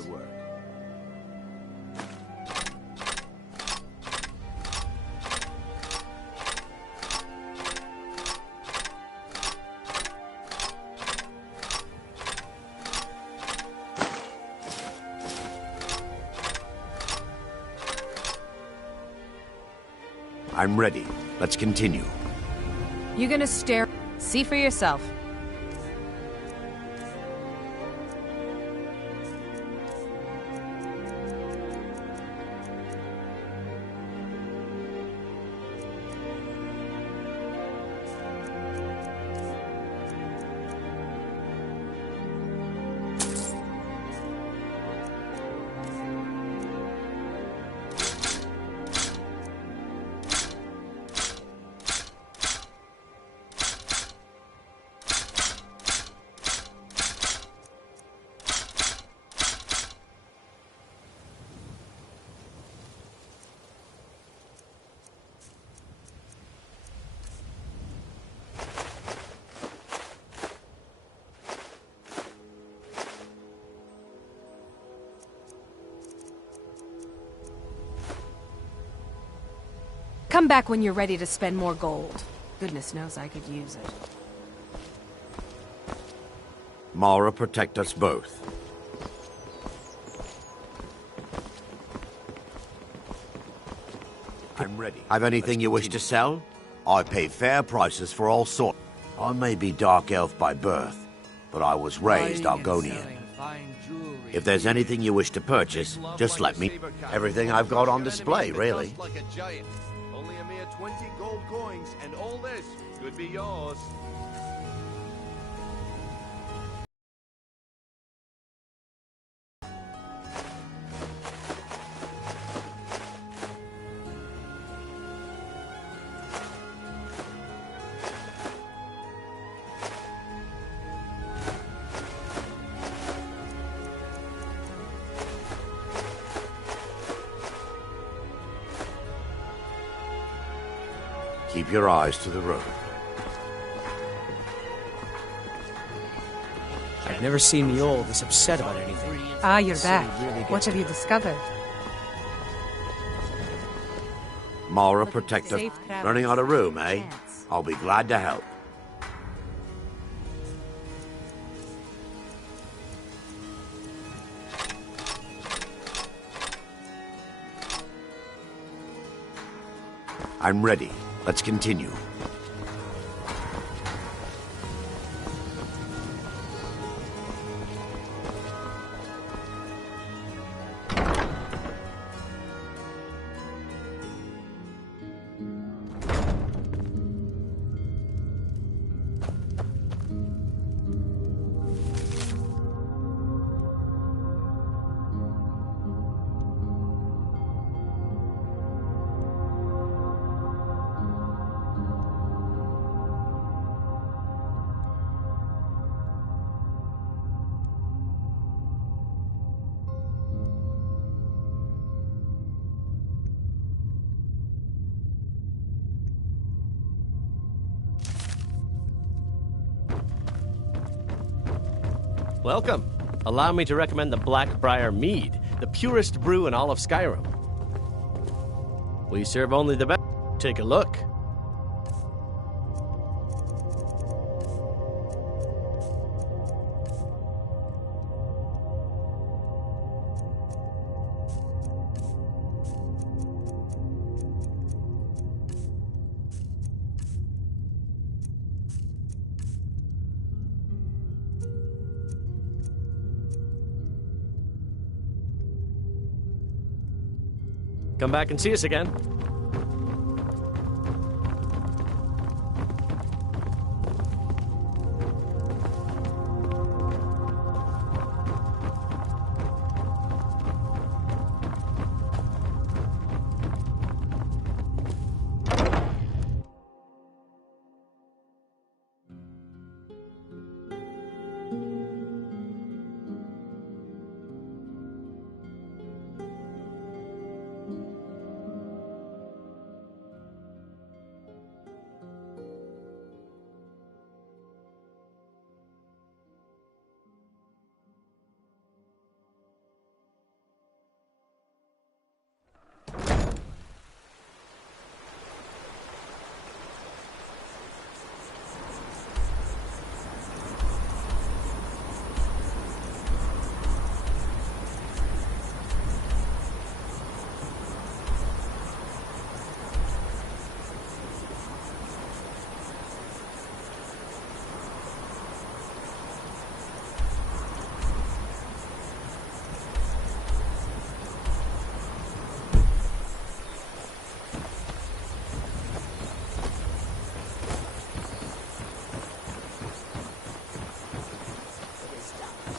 I'm ready. Let's continue. You gonna stare? See for yourself. Come back when you're ready to spend more gold. Goodness knows I could use it. Mara protect us both. I'm ready. Have anything you wish to sell? I pay fair prices for all sorts. I may be Dark Elf by birth, but I was raised Argonian. If there's anything you wish to purchase, just let me. Everything I've got on display, really. Like a giant. Only a mere 20 gold coins, and all this could be yours. Keep your eyes to the road. I've never seen Miol this upset about anything. Ah, you're back. What have you discovered? Mara protect us. Safe travels. Running out of room, eh? I'll be glad to help. I'm ready. Let's continue. Welcome. Allow me to recommend the Blackbriar Mead, the purest brew in all of Skyrim. We serve only the best. Take a look. Come back and see us again.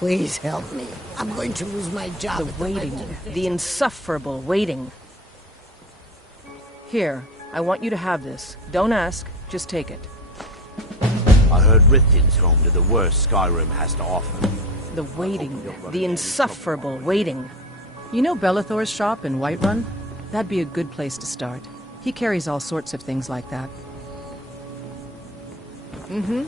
Please help me. I'm going to lose my job. The waiting. The insufferable waiting. Here, I want you to have this. Don't ask, just take it. I heard Riften's home to the worst Skyrim has to offer. The waiting. The insufferable waiting. You know Bellathor's shop in Whiterun? That'd be a good place to start. He carries all sorts of things like that. Mm-hmm.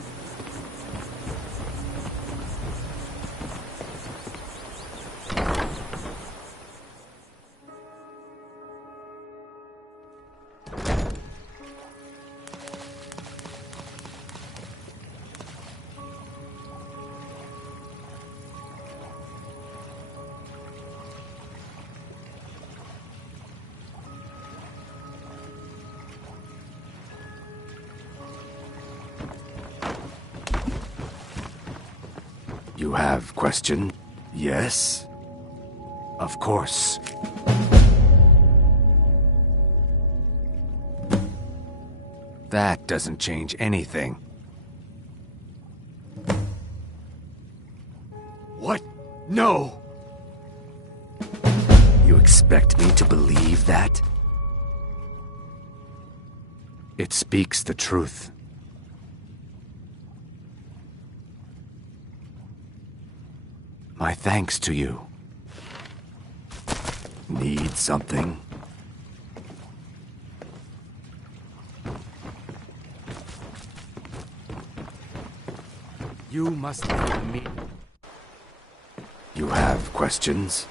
You have question? Yes? Of course. That doesn't change anything. What? No! You expect me to believe that? It speaks the truth. My thanks to you. Need something? You must leave me. You have questions?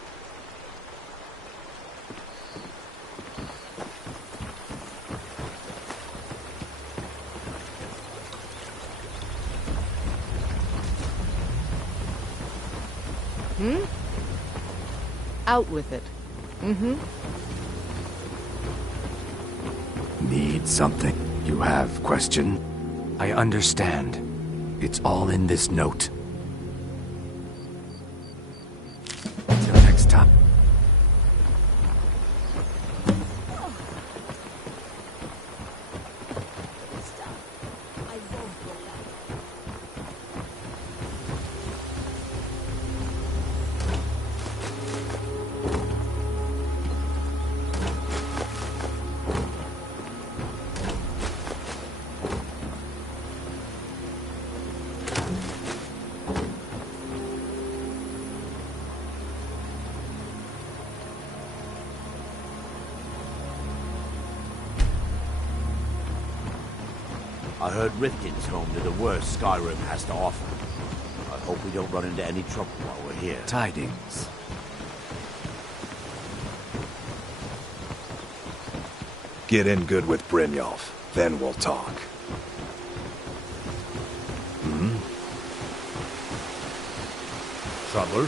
Out with it. Mm-hmm. Need something? You have question? I understand. It's all in this note. Till next time. I heard Riften's home to the worst Skyrim has to offer. I Hope we don't run into any trouble while we're here. Tidings. Get in good with Brynjolf, then we'll talk. Trouble?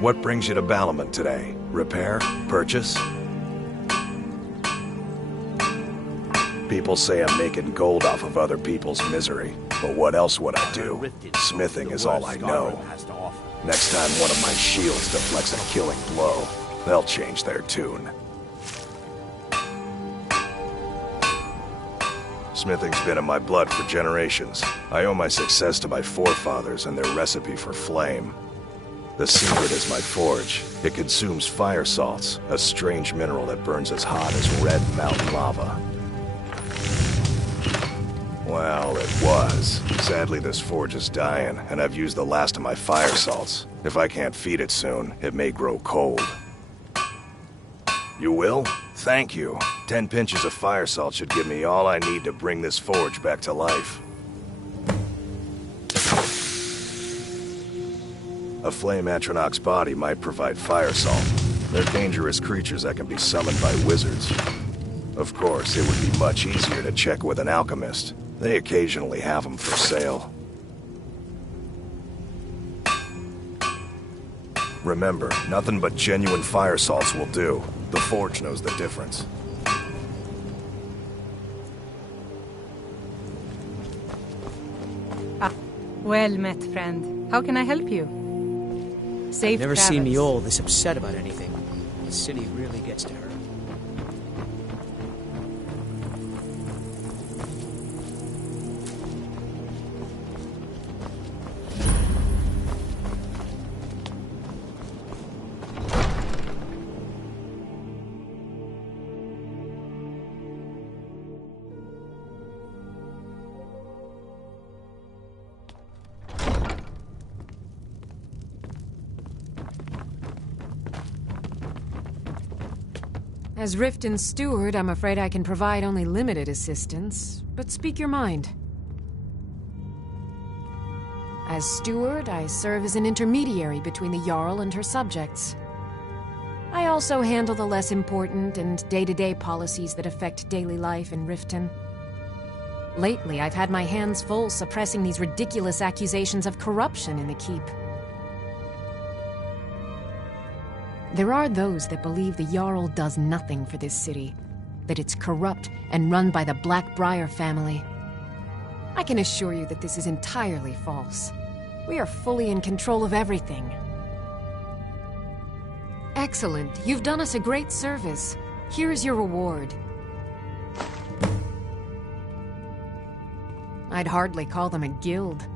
What brings you to Balamon today? Repair? Purchase? People say I'm making gold off of other people's misery, but what else would I do? Smithing is all I know. Next time one of my shields deflects a killing blow, they'll change their tune. Smithing's been in my blood for generations. I owe my success to my forefathers and their recipe for flame. The secret is my forge. It consumes fire salts, a strange mineral that burns as hot as red mountain lava. Well, it was. Sadly, this forge is dying, and I've used the last of my fire salts. If I can't feed it soon, it may grow cold. You will? Thank you. 10 pinches of fire salt should give me all I need to bring this forge back to life. A flame Atronach's body might provide fire salt. They're dangerous creatures that can be summoned by wizards. Of course, it would be much easier to check with an alchemist. They occasionally have them for sale. Remember, nothing but genuine fire salts will do. The Forge knows the difference. Ah, well met, friend. How can I help you? Safe Never travels. seen me all this upset about anything. The city really gets to her. As Riften's steward, I'm afraid I can provide only limited assistance, but speak your mind. As steward, I serve as an intermediary between the Jarl and her subjects. I also handle the less important and day-to-day policies that affect daily life in Riften. Lately, I've had my hands full suppressing these ridiculous accusations of corruption in the keep. There are those that believe the Jarl does nothing for this city, that it's corrupt and run by the Blackbriar family. I can assure you that this is entirely false. We are fully in control of everything. Excellent. You've done us a great service. Here is your reward. I'd hardly call them a guild.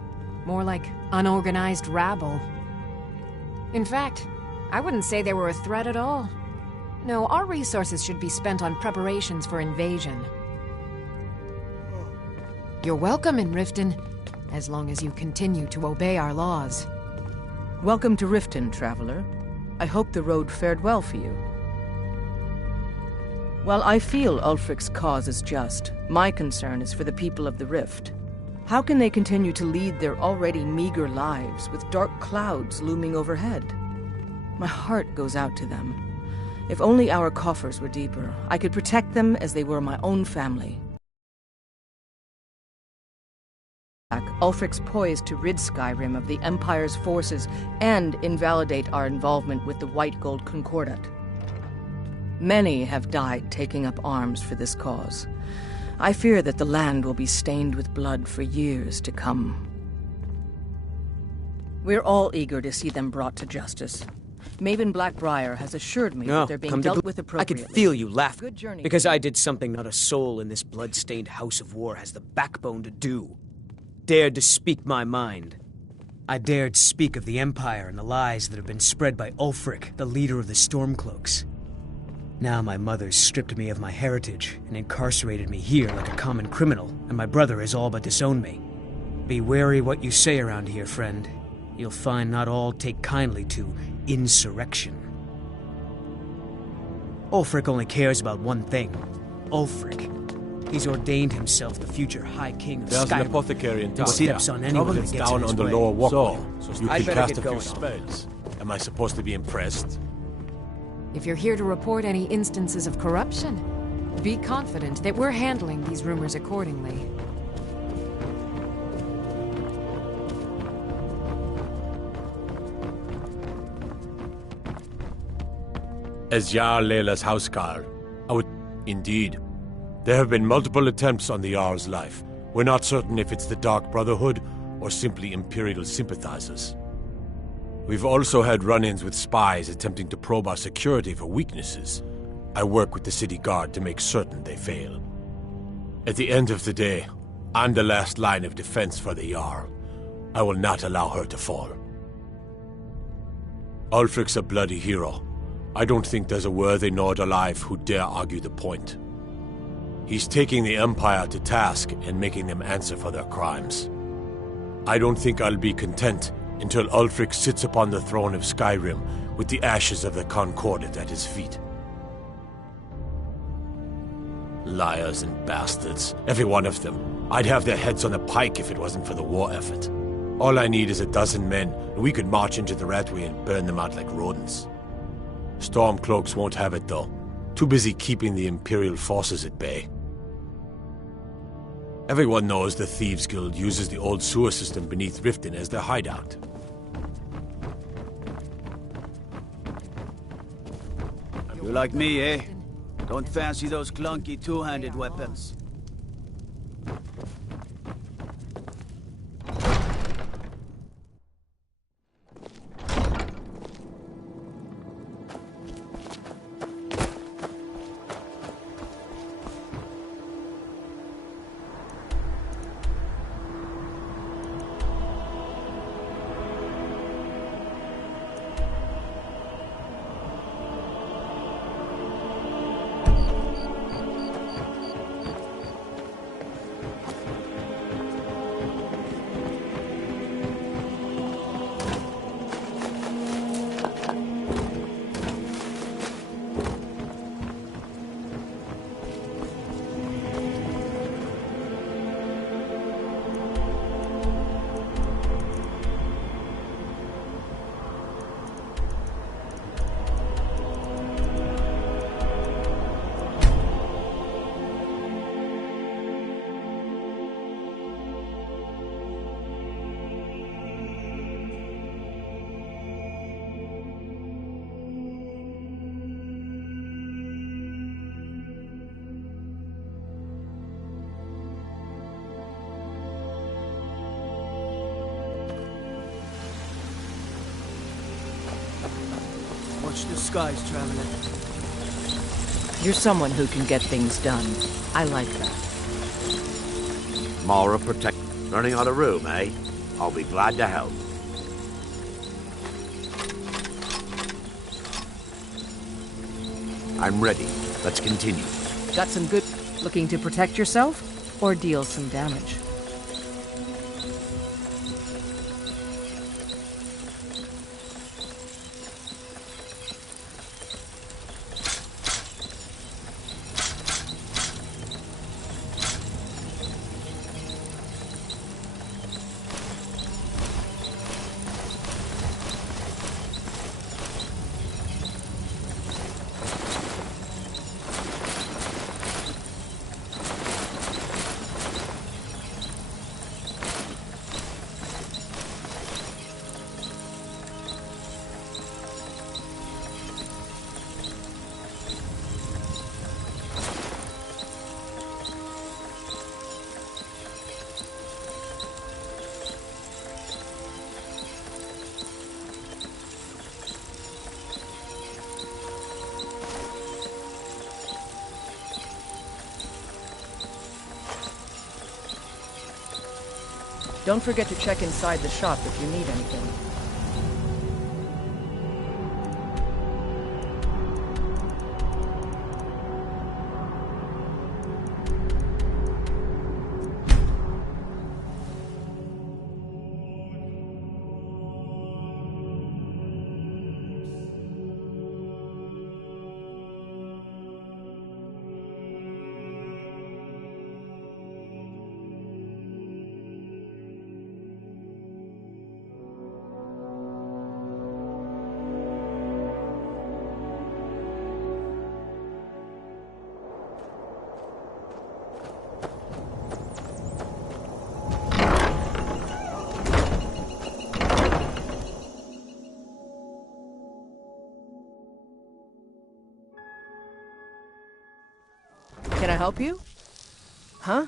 More like unorganized rabble. In fact, I wouldn't say they were a threat at all. No, our resources should be spent on preparations for invasion. You're welcome in Riften, as long as you continue to obey our laws. Welcome to Riften, traveler. I hope the road fared well for you. While I feel Ulfric's cause is just, my concern is for the people of the Rift. How can they continue to lead their already meager lives with dark clouds looming overhead? My heart goes out to them. If only our coffers were deeper, I could protect them as they were my own family. Ulfric's poised to rid Skyrim of the Empire's forces and invalidate our involvement with the White Gold Concordat. Many have died taking up arms for this cause. I fear that the land will be stained with blood for years to come. We're all eager to see them brought to justice. Maven Blackbriar has assured me that they're being dealt with I appropriately. could feel you laugh. Good journey. Because I did something not a soul in this blood-stained house of war has the backbone to do. Dared to speak my mind. I dared speak of the Empire and the lies that have been spread by Ulfric, the leader of the Stormcloaks. Now my mother's stripped me of my heritage and incarcerated me here like a common criminal, and my brother has all but disowned me. Be wary what you say around here, friend. You'll find not all take kindly to insurrection. Ulfric only cares about one thing. Ulfric. He's ordained himself the future High King of There's Skyrim. an apothecary in and town. steps on anyone that gets down in his on the way. lower walkway. So you I'd can better cast get a few going. spells. Am I supposed to be impressed? If you're here to report any instances of corruption, be confident that we're handling these rumors accordingly. As Jarl Leila's housecarl, I would... Indeed. There have been multiple attempts on the Jarl's life. We're not certain if it's the Dark Brotherhood or simply Imperial sympathizers. We've also had run-ins with spies attempting to probe our security for weaknesses. I work with the city guard to make certain they fail. At the end of the day, I'm the last line of defense for the Jarl. I will not allow her to fall. Ulfric's a bloody hero. I don't think there's a worthy Nord alive who dare argue the point. He's taking the Empire to task and making them answer for their crimes. I don't think I'll be content until Ulfric sits upon the throne of Skyrim with the ashes of the Concordat at his feet. Liars and bastards, every one of them. I'd have their heads on a pike if it wasn't for the war effort. All I need is a dozen men, and we could march into the Ratway and burn them out like rodents. Stormcloaks won't have it, though. Too busy keeping the Imperial forces at bay. Everyone knows the Thieves Guild uses the old sewer system beneath Riften as their hideout. You're like me, eh? Don't fancy those clunky two-handed weapons. Watch the skies, traveler. You're someone who can get things done. I like that. Mara protect. Running out of room, eh? I'll be glad to help. I'm ready. Let's continue. Got some good... Looking to protect yourself? Or deal some damage? Don't forget to check inside the shop if you need anything. Can I help you? Huh?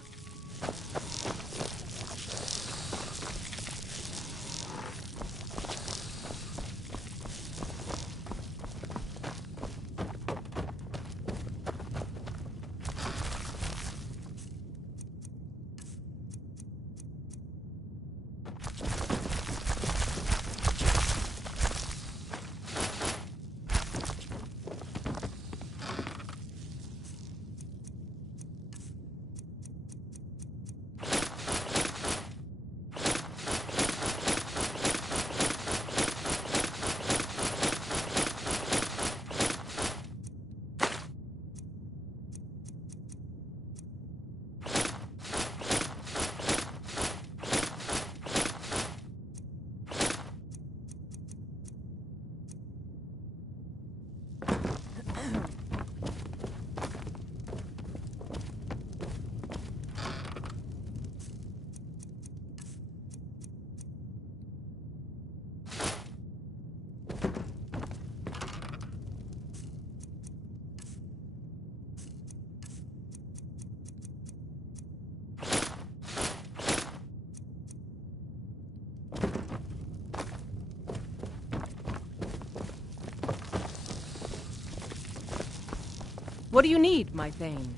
What do you need, my Thane?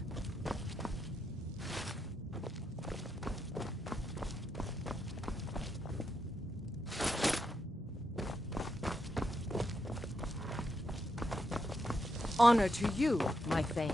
Honor to you, my Thane.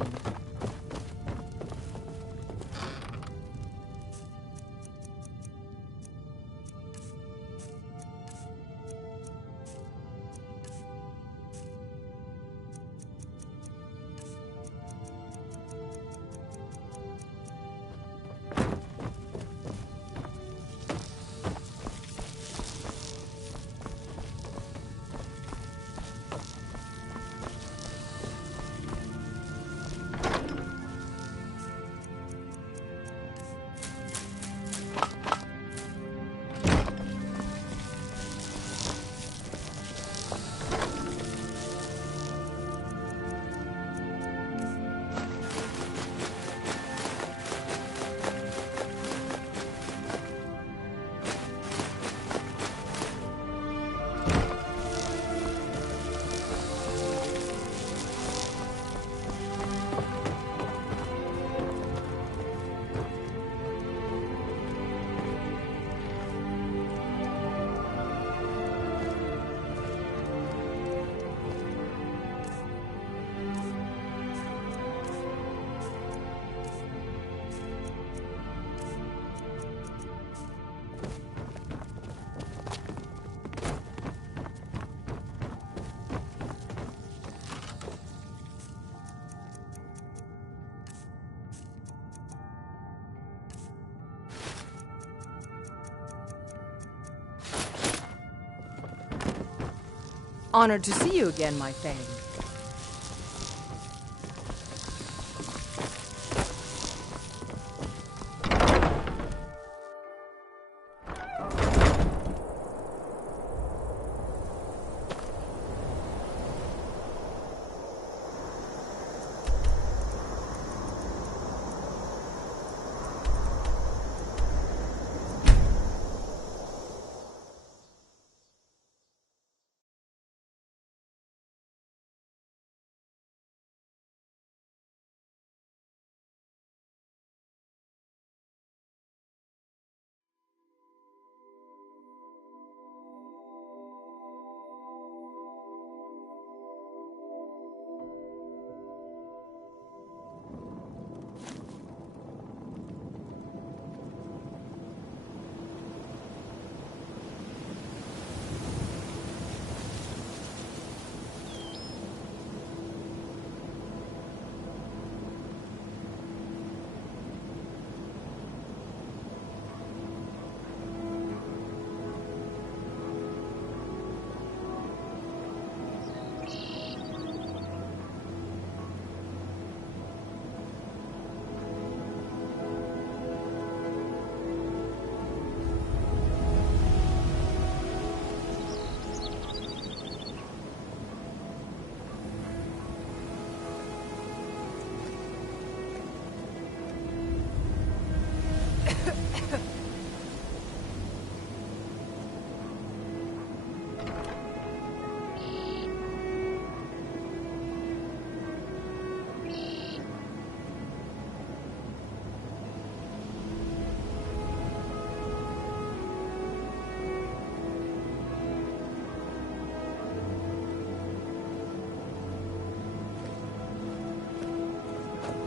Honored to see you again, my Thane.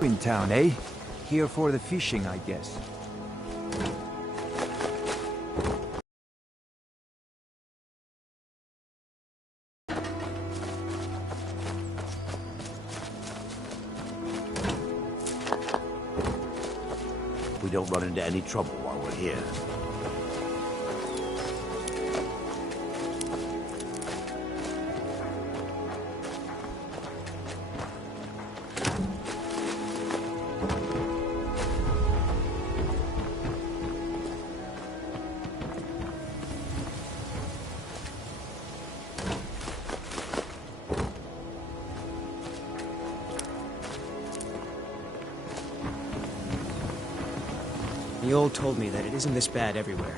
In town, eh? Here for the fishing, I guess. We don't run into any trouble while we're here. The old told me that it isn't this bad everywhere.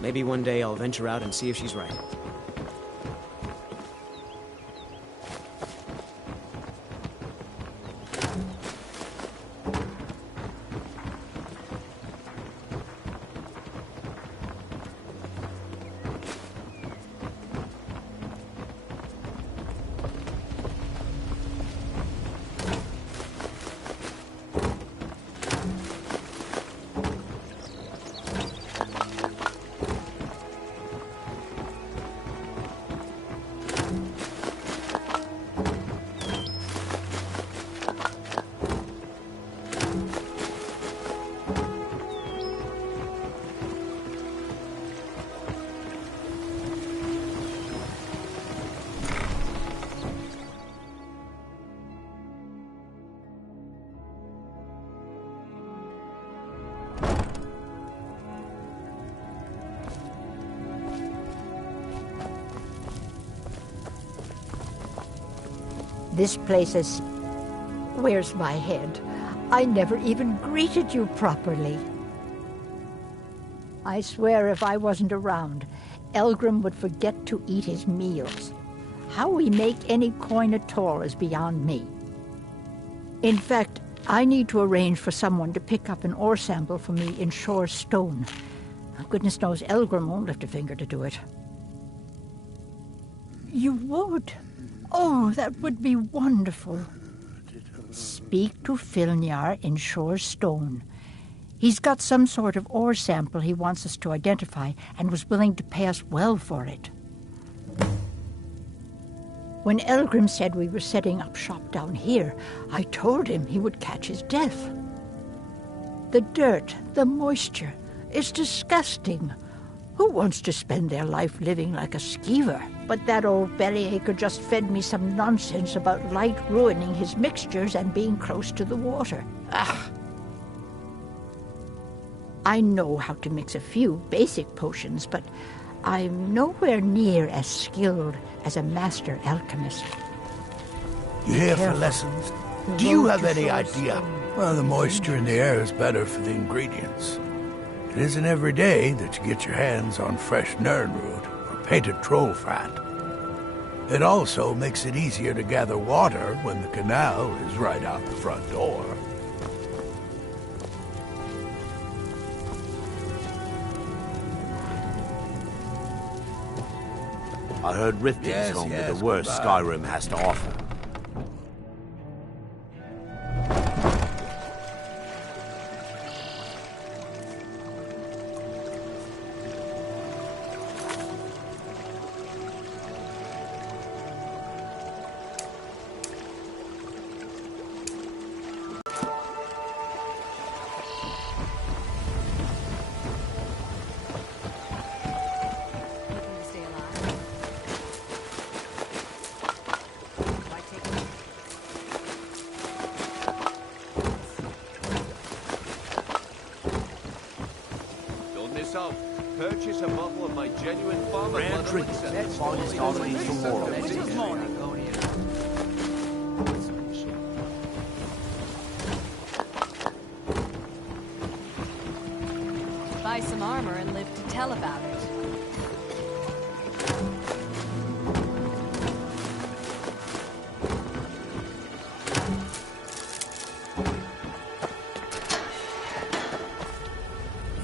Maybe one day I'll venture out and see if she's right. This place is... Where's my head? I never even greeted you properly. I swear if I wasn't around, Elgrim would forget to eat his meals. How we make any coin at all is beyond me. In fact, I need to arrange for someone to pick up an ore sample for me in Shore Stone. Goodness knows Elgrim won't lift a finger to do it. You would? Oh, that would be wonderful. Speak to Filnyar in Shore Stone. He's got some sort of ore sample he wants us to identify and was willing to pay us well for it. When Elgrim said we were setting up shop down here, I told him he would catch his death. The dirt, the moisture, is disgusting. Who wants to spend their life living like a skeever? But that old bellyacre just fed me some nonsense about light ruining his mixtures and being close to the water. Ugh. I know how to mix a few basic potions, but I'm nowhere near as skilled as a master alchemist. You here for lessons? Do you have any idea? Well, the moisture in the air is better for the ingredients. It isn't every day that you get your hands on fresh nerdroot or painted troll fat. It also makes it easier to gather water when the canal is right out the front door. I heard Rifting's home to the worst Skyrim has to offer. Purchase a bottle of my genuine farmer Rare drinks, finest articles from Morrowind. Buy some armor and live to tell about it.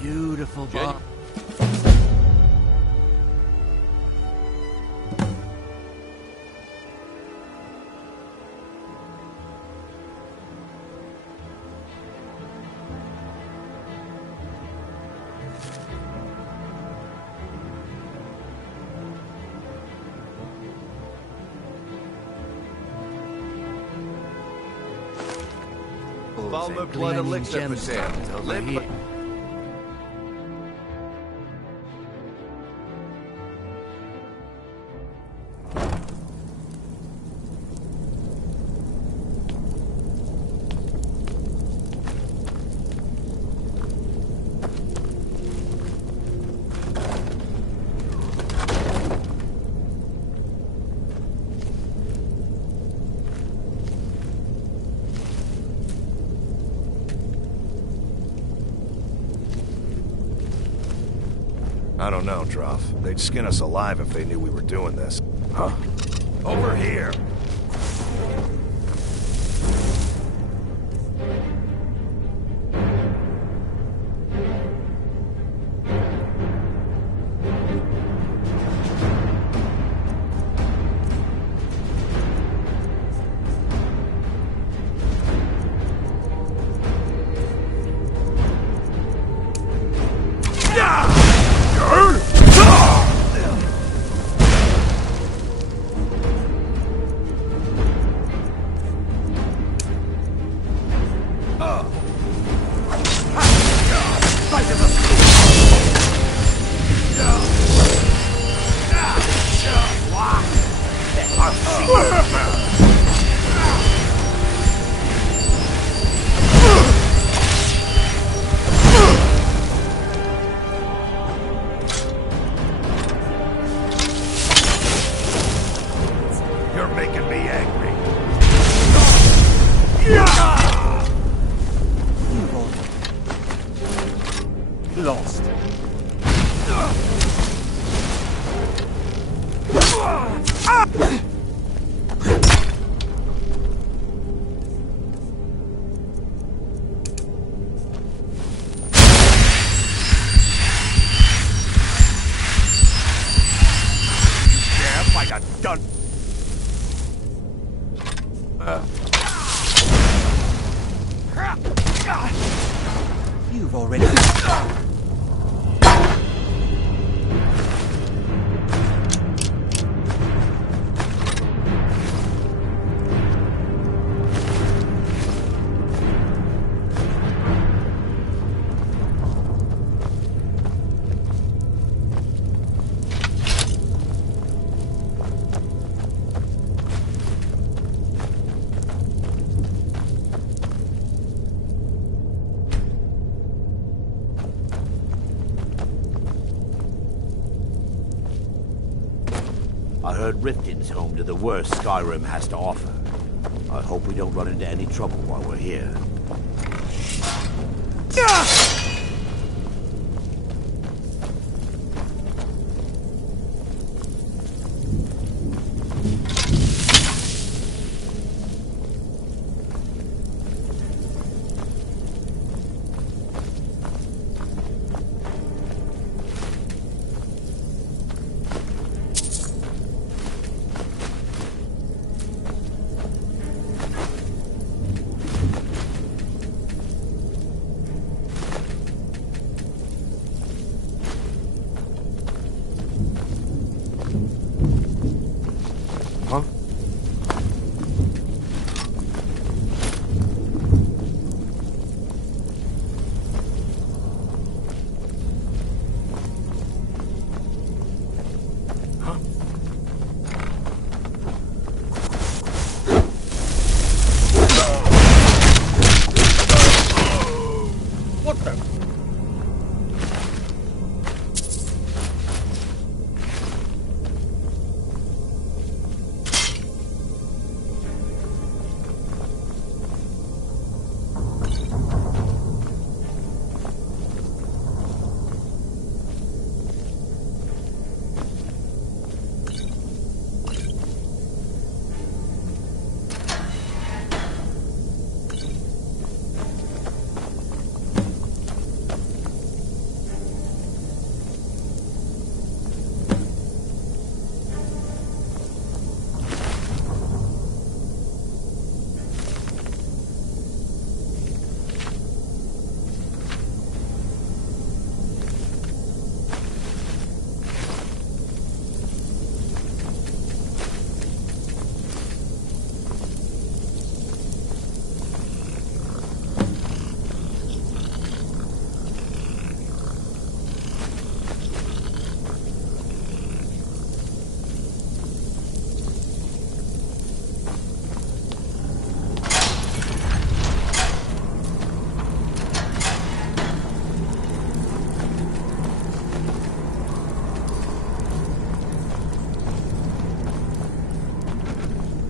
Beautiful bar. Balmer blood elixir for sale. Live I don't know, Droff. They'd skin us alive if they knew we were doing this. Huh? Over here! You're making me angry. You've already... I heard Riften's home to the worst Skyrim has to offer. I hope we don't run into any trouble while we're here.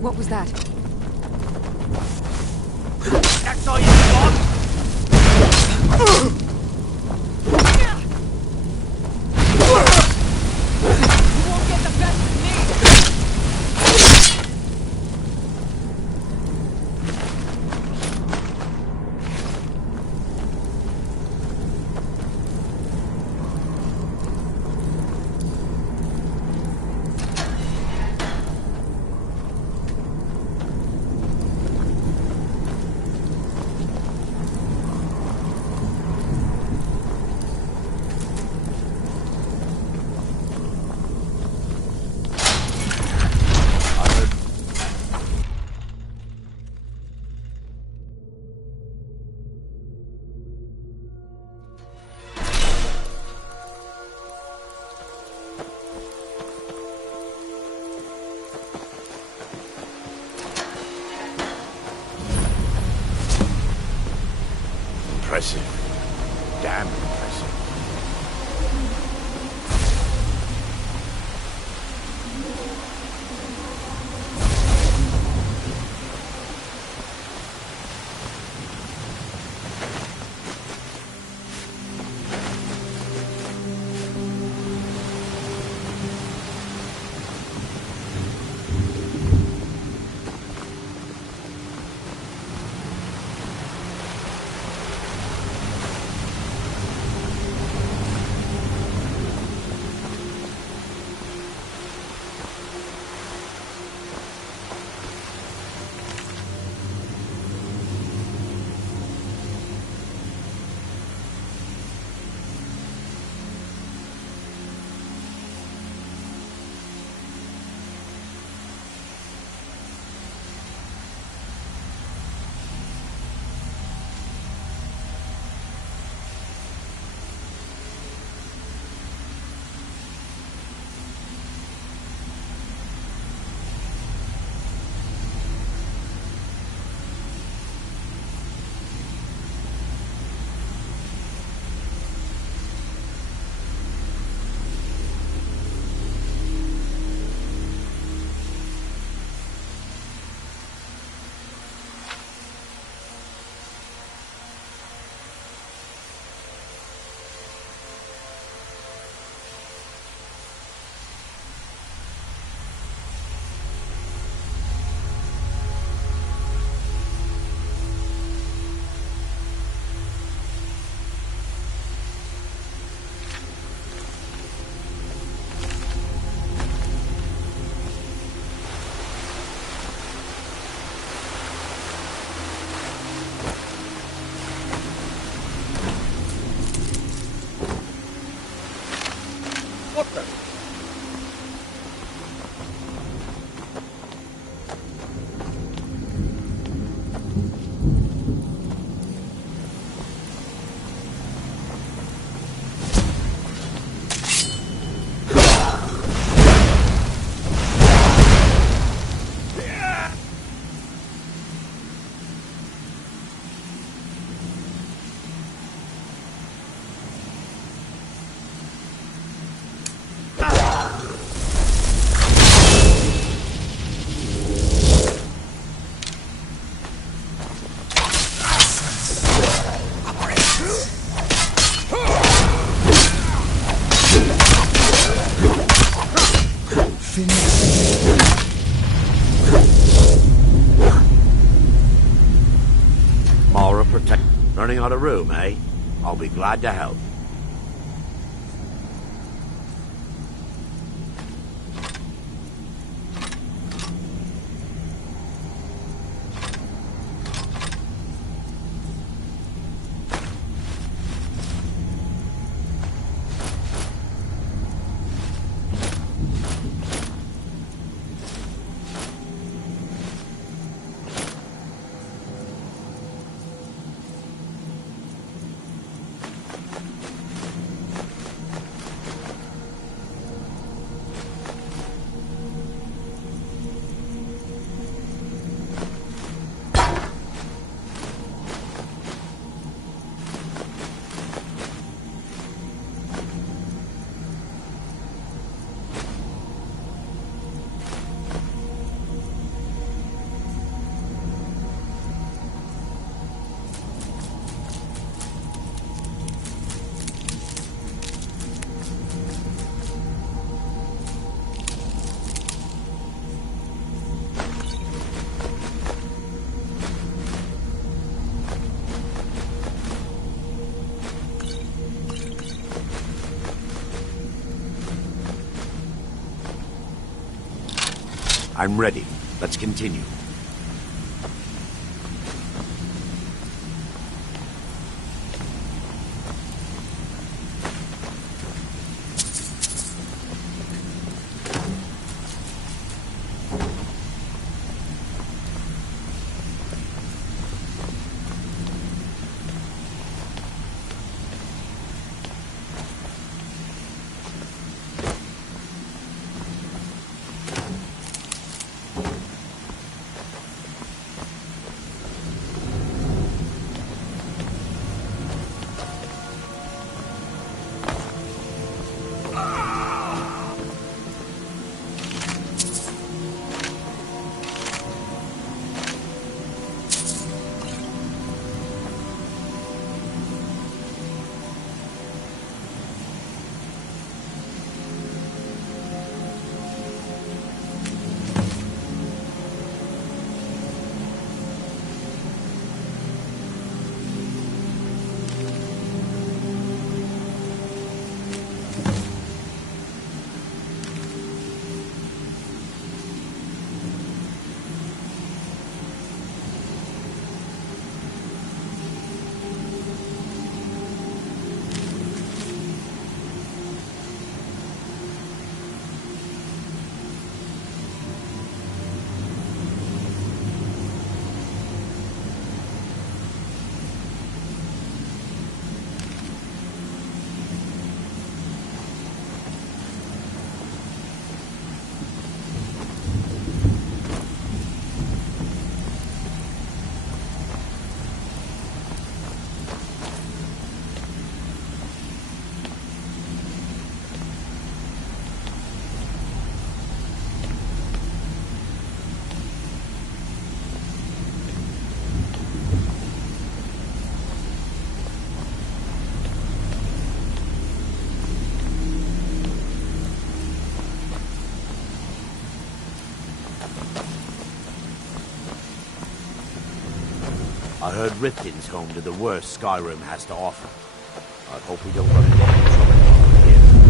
What was that? That's all you got? You won't get the best of me! Impressive. Damn impressive. Running out of room, eh? I'll be glad to help. I'm ready. Let's continue. I heard Riften's home to the worst Skyrim has to offer. I hope we don't run into any trouble here.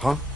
Huh?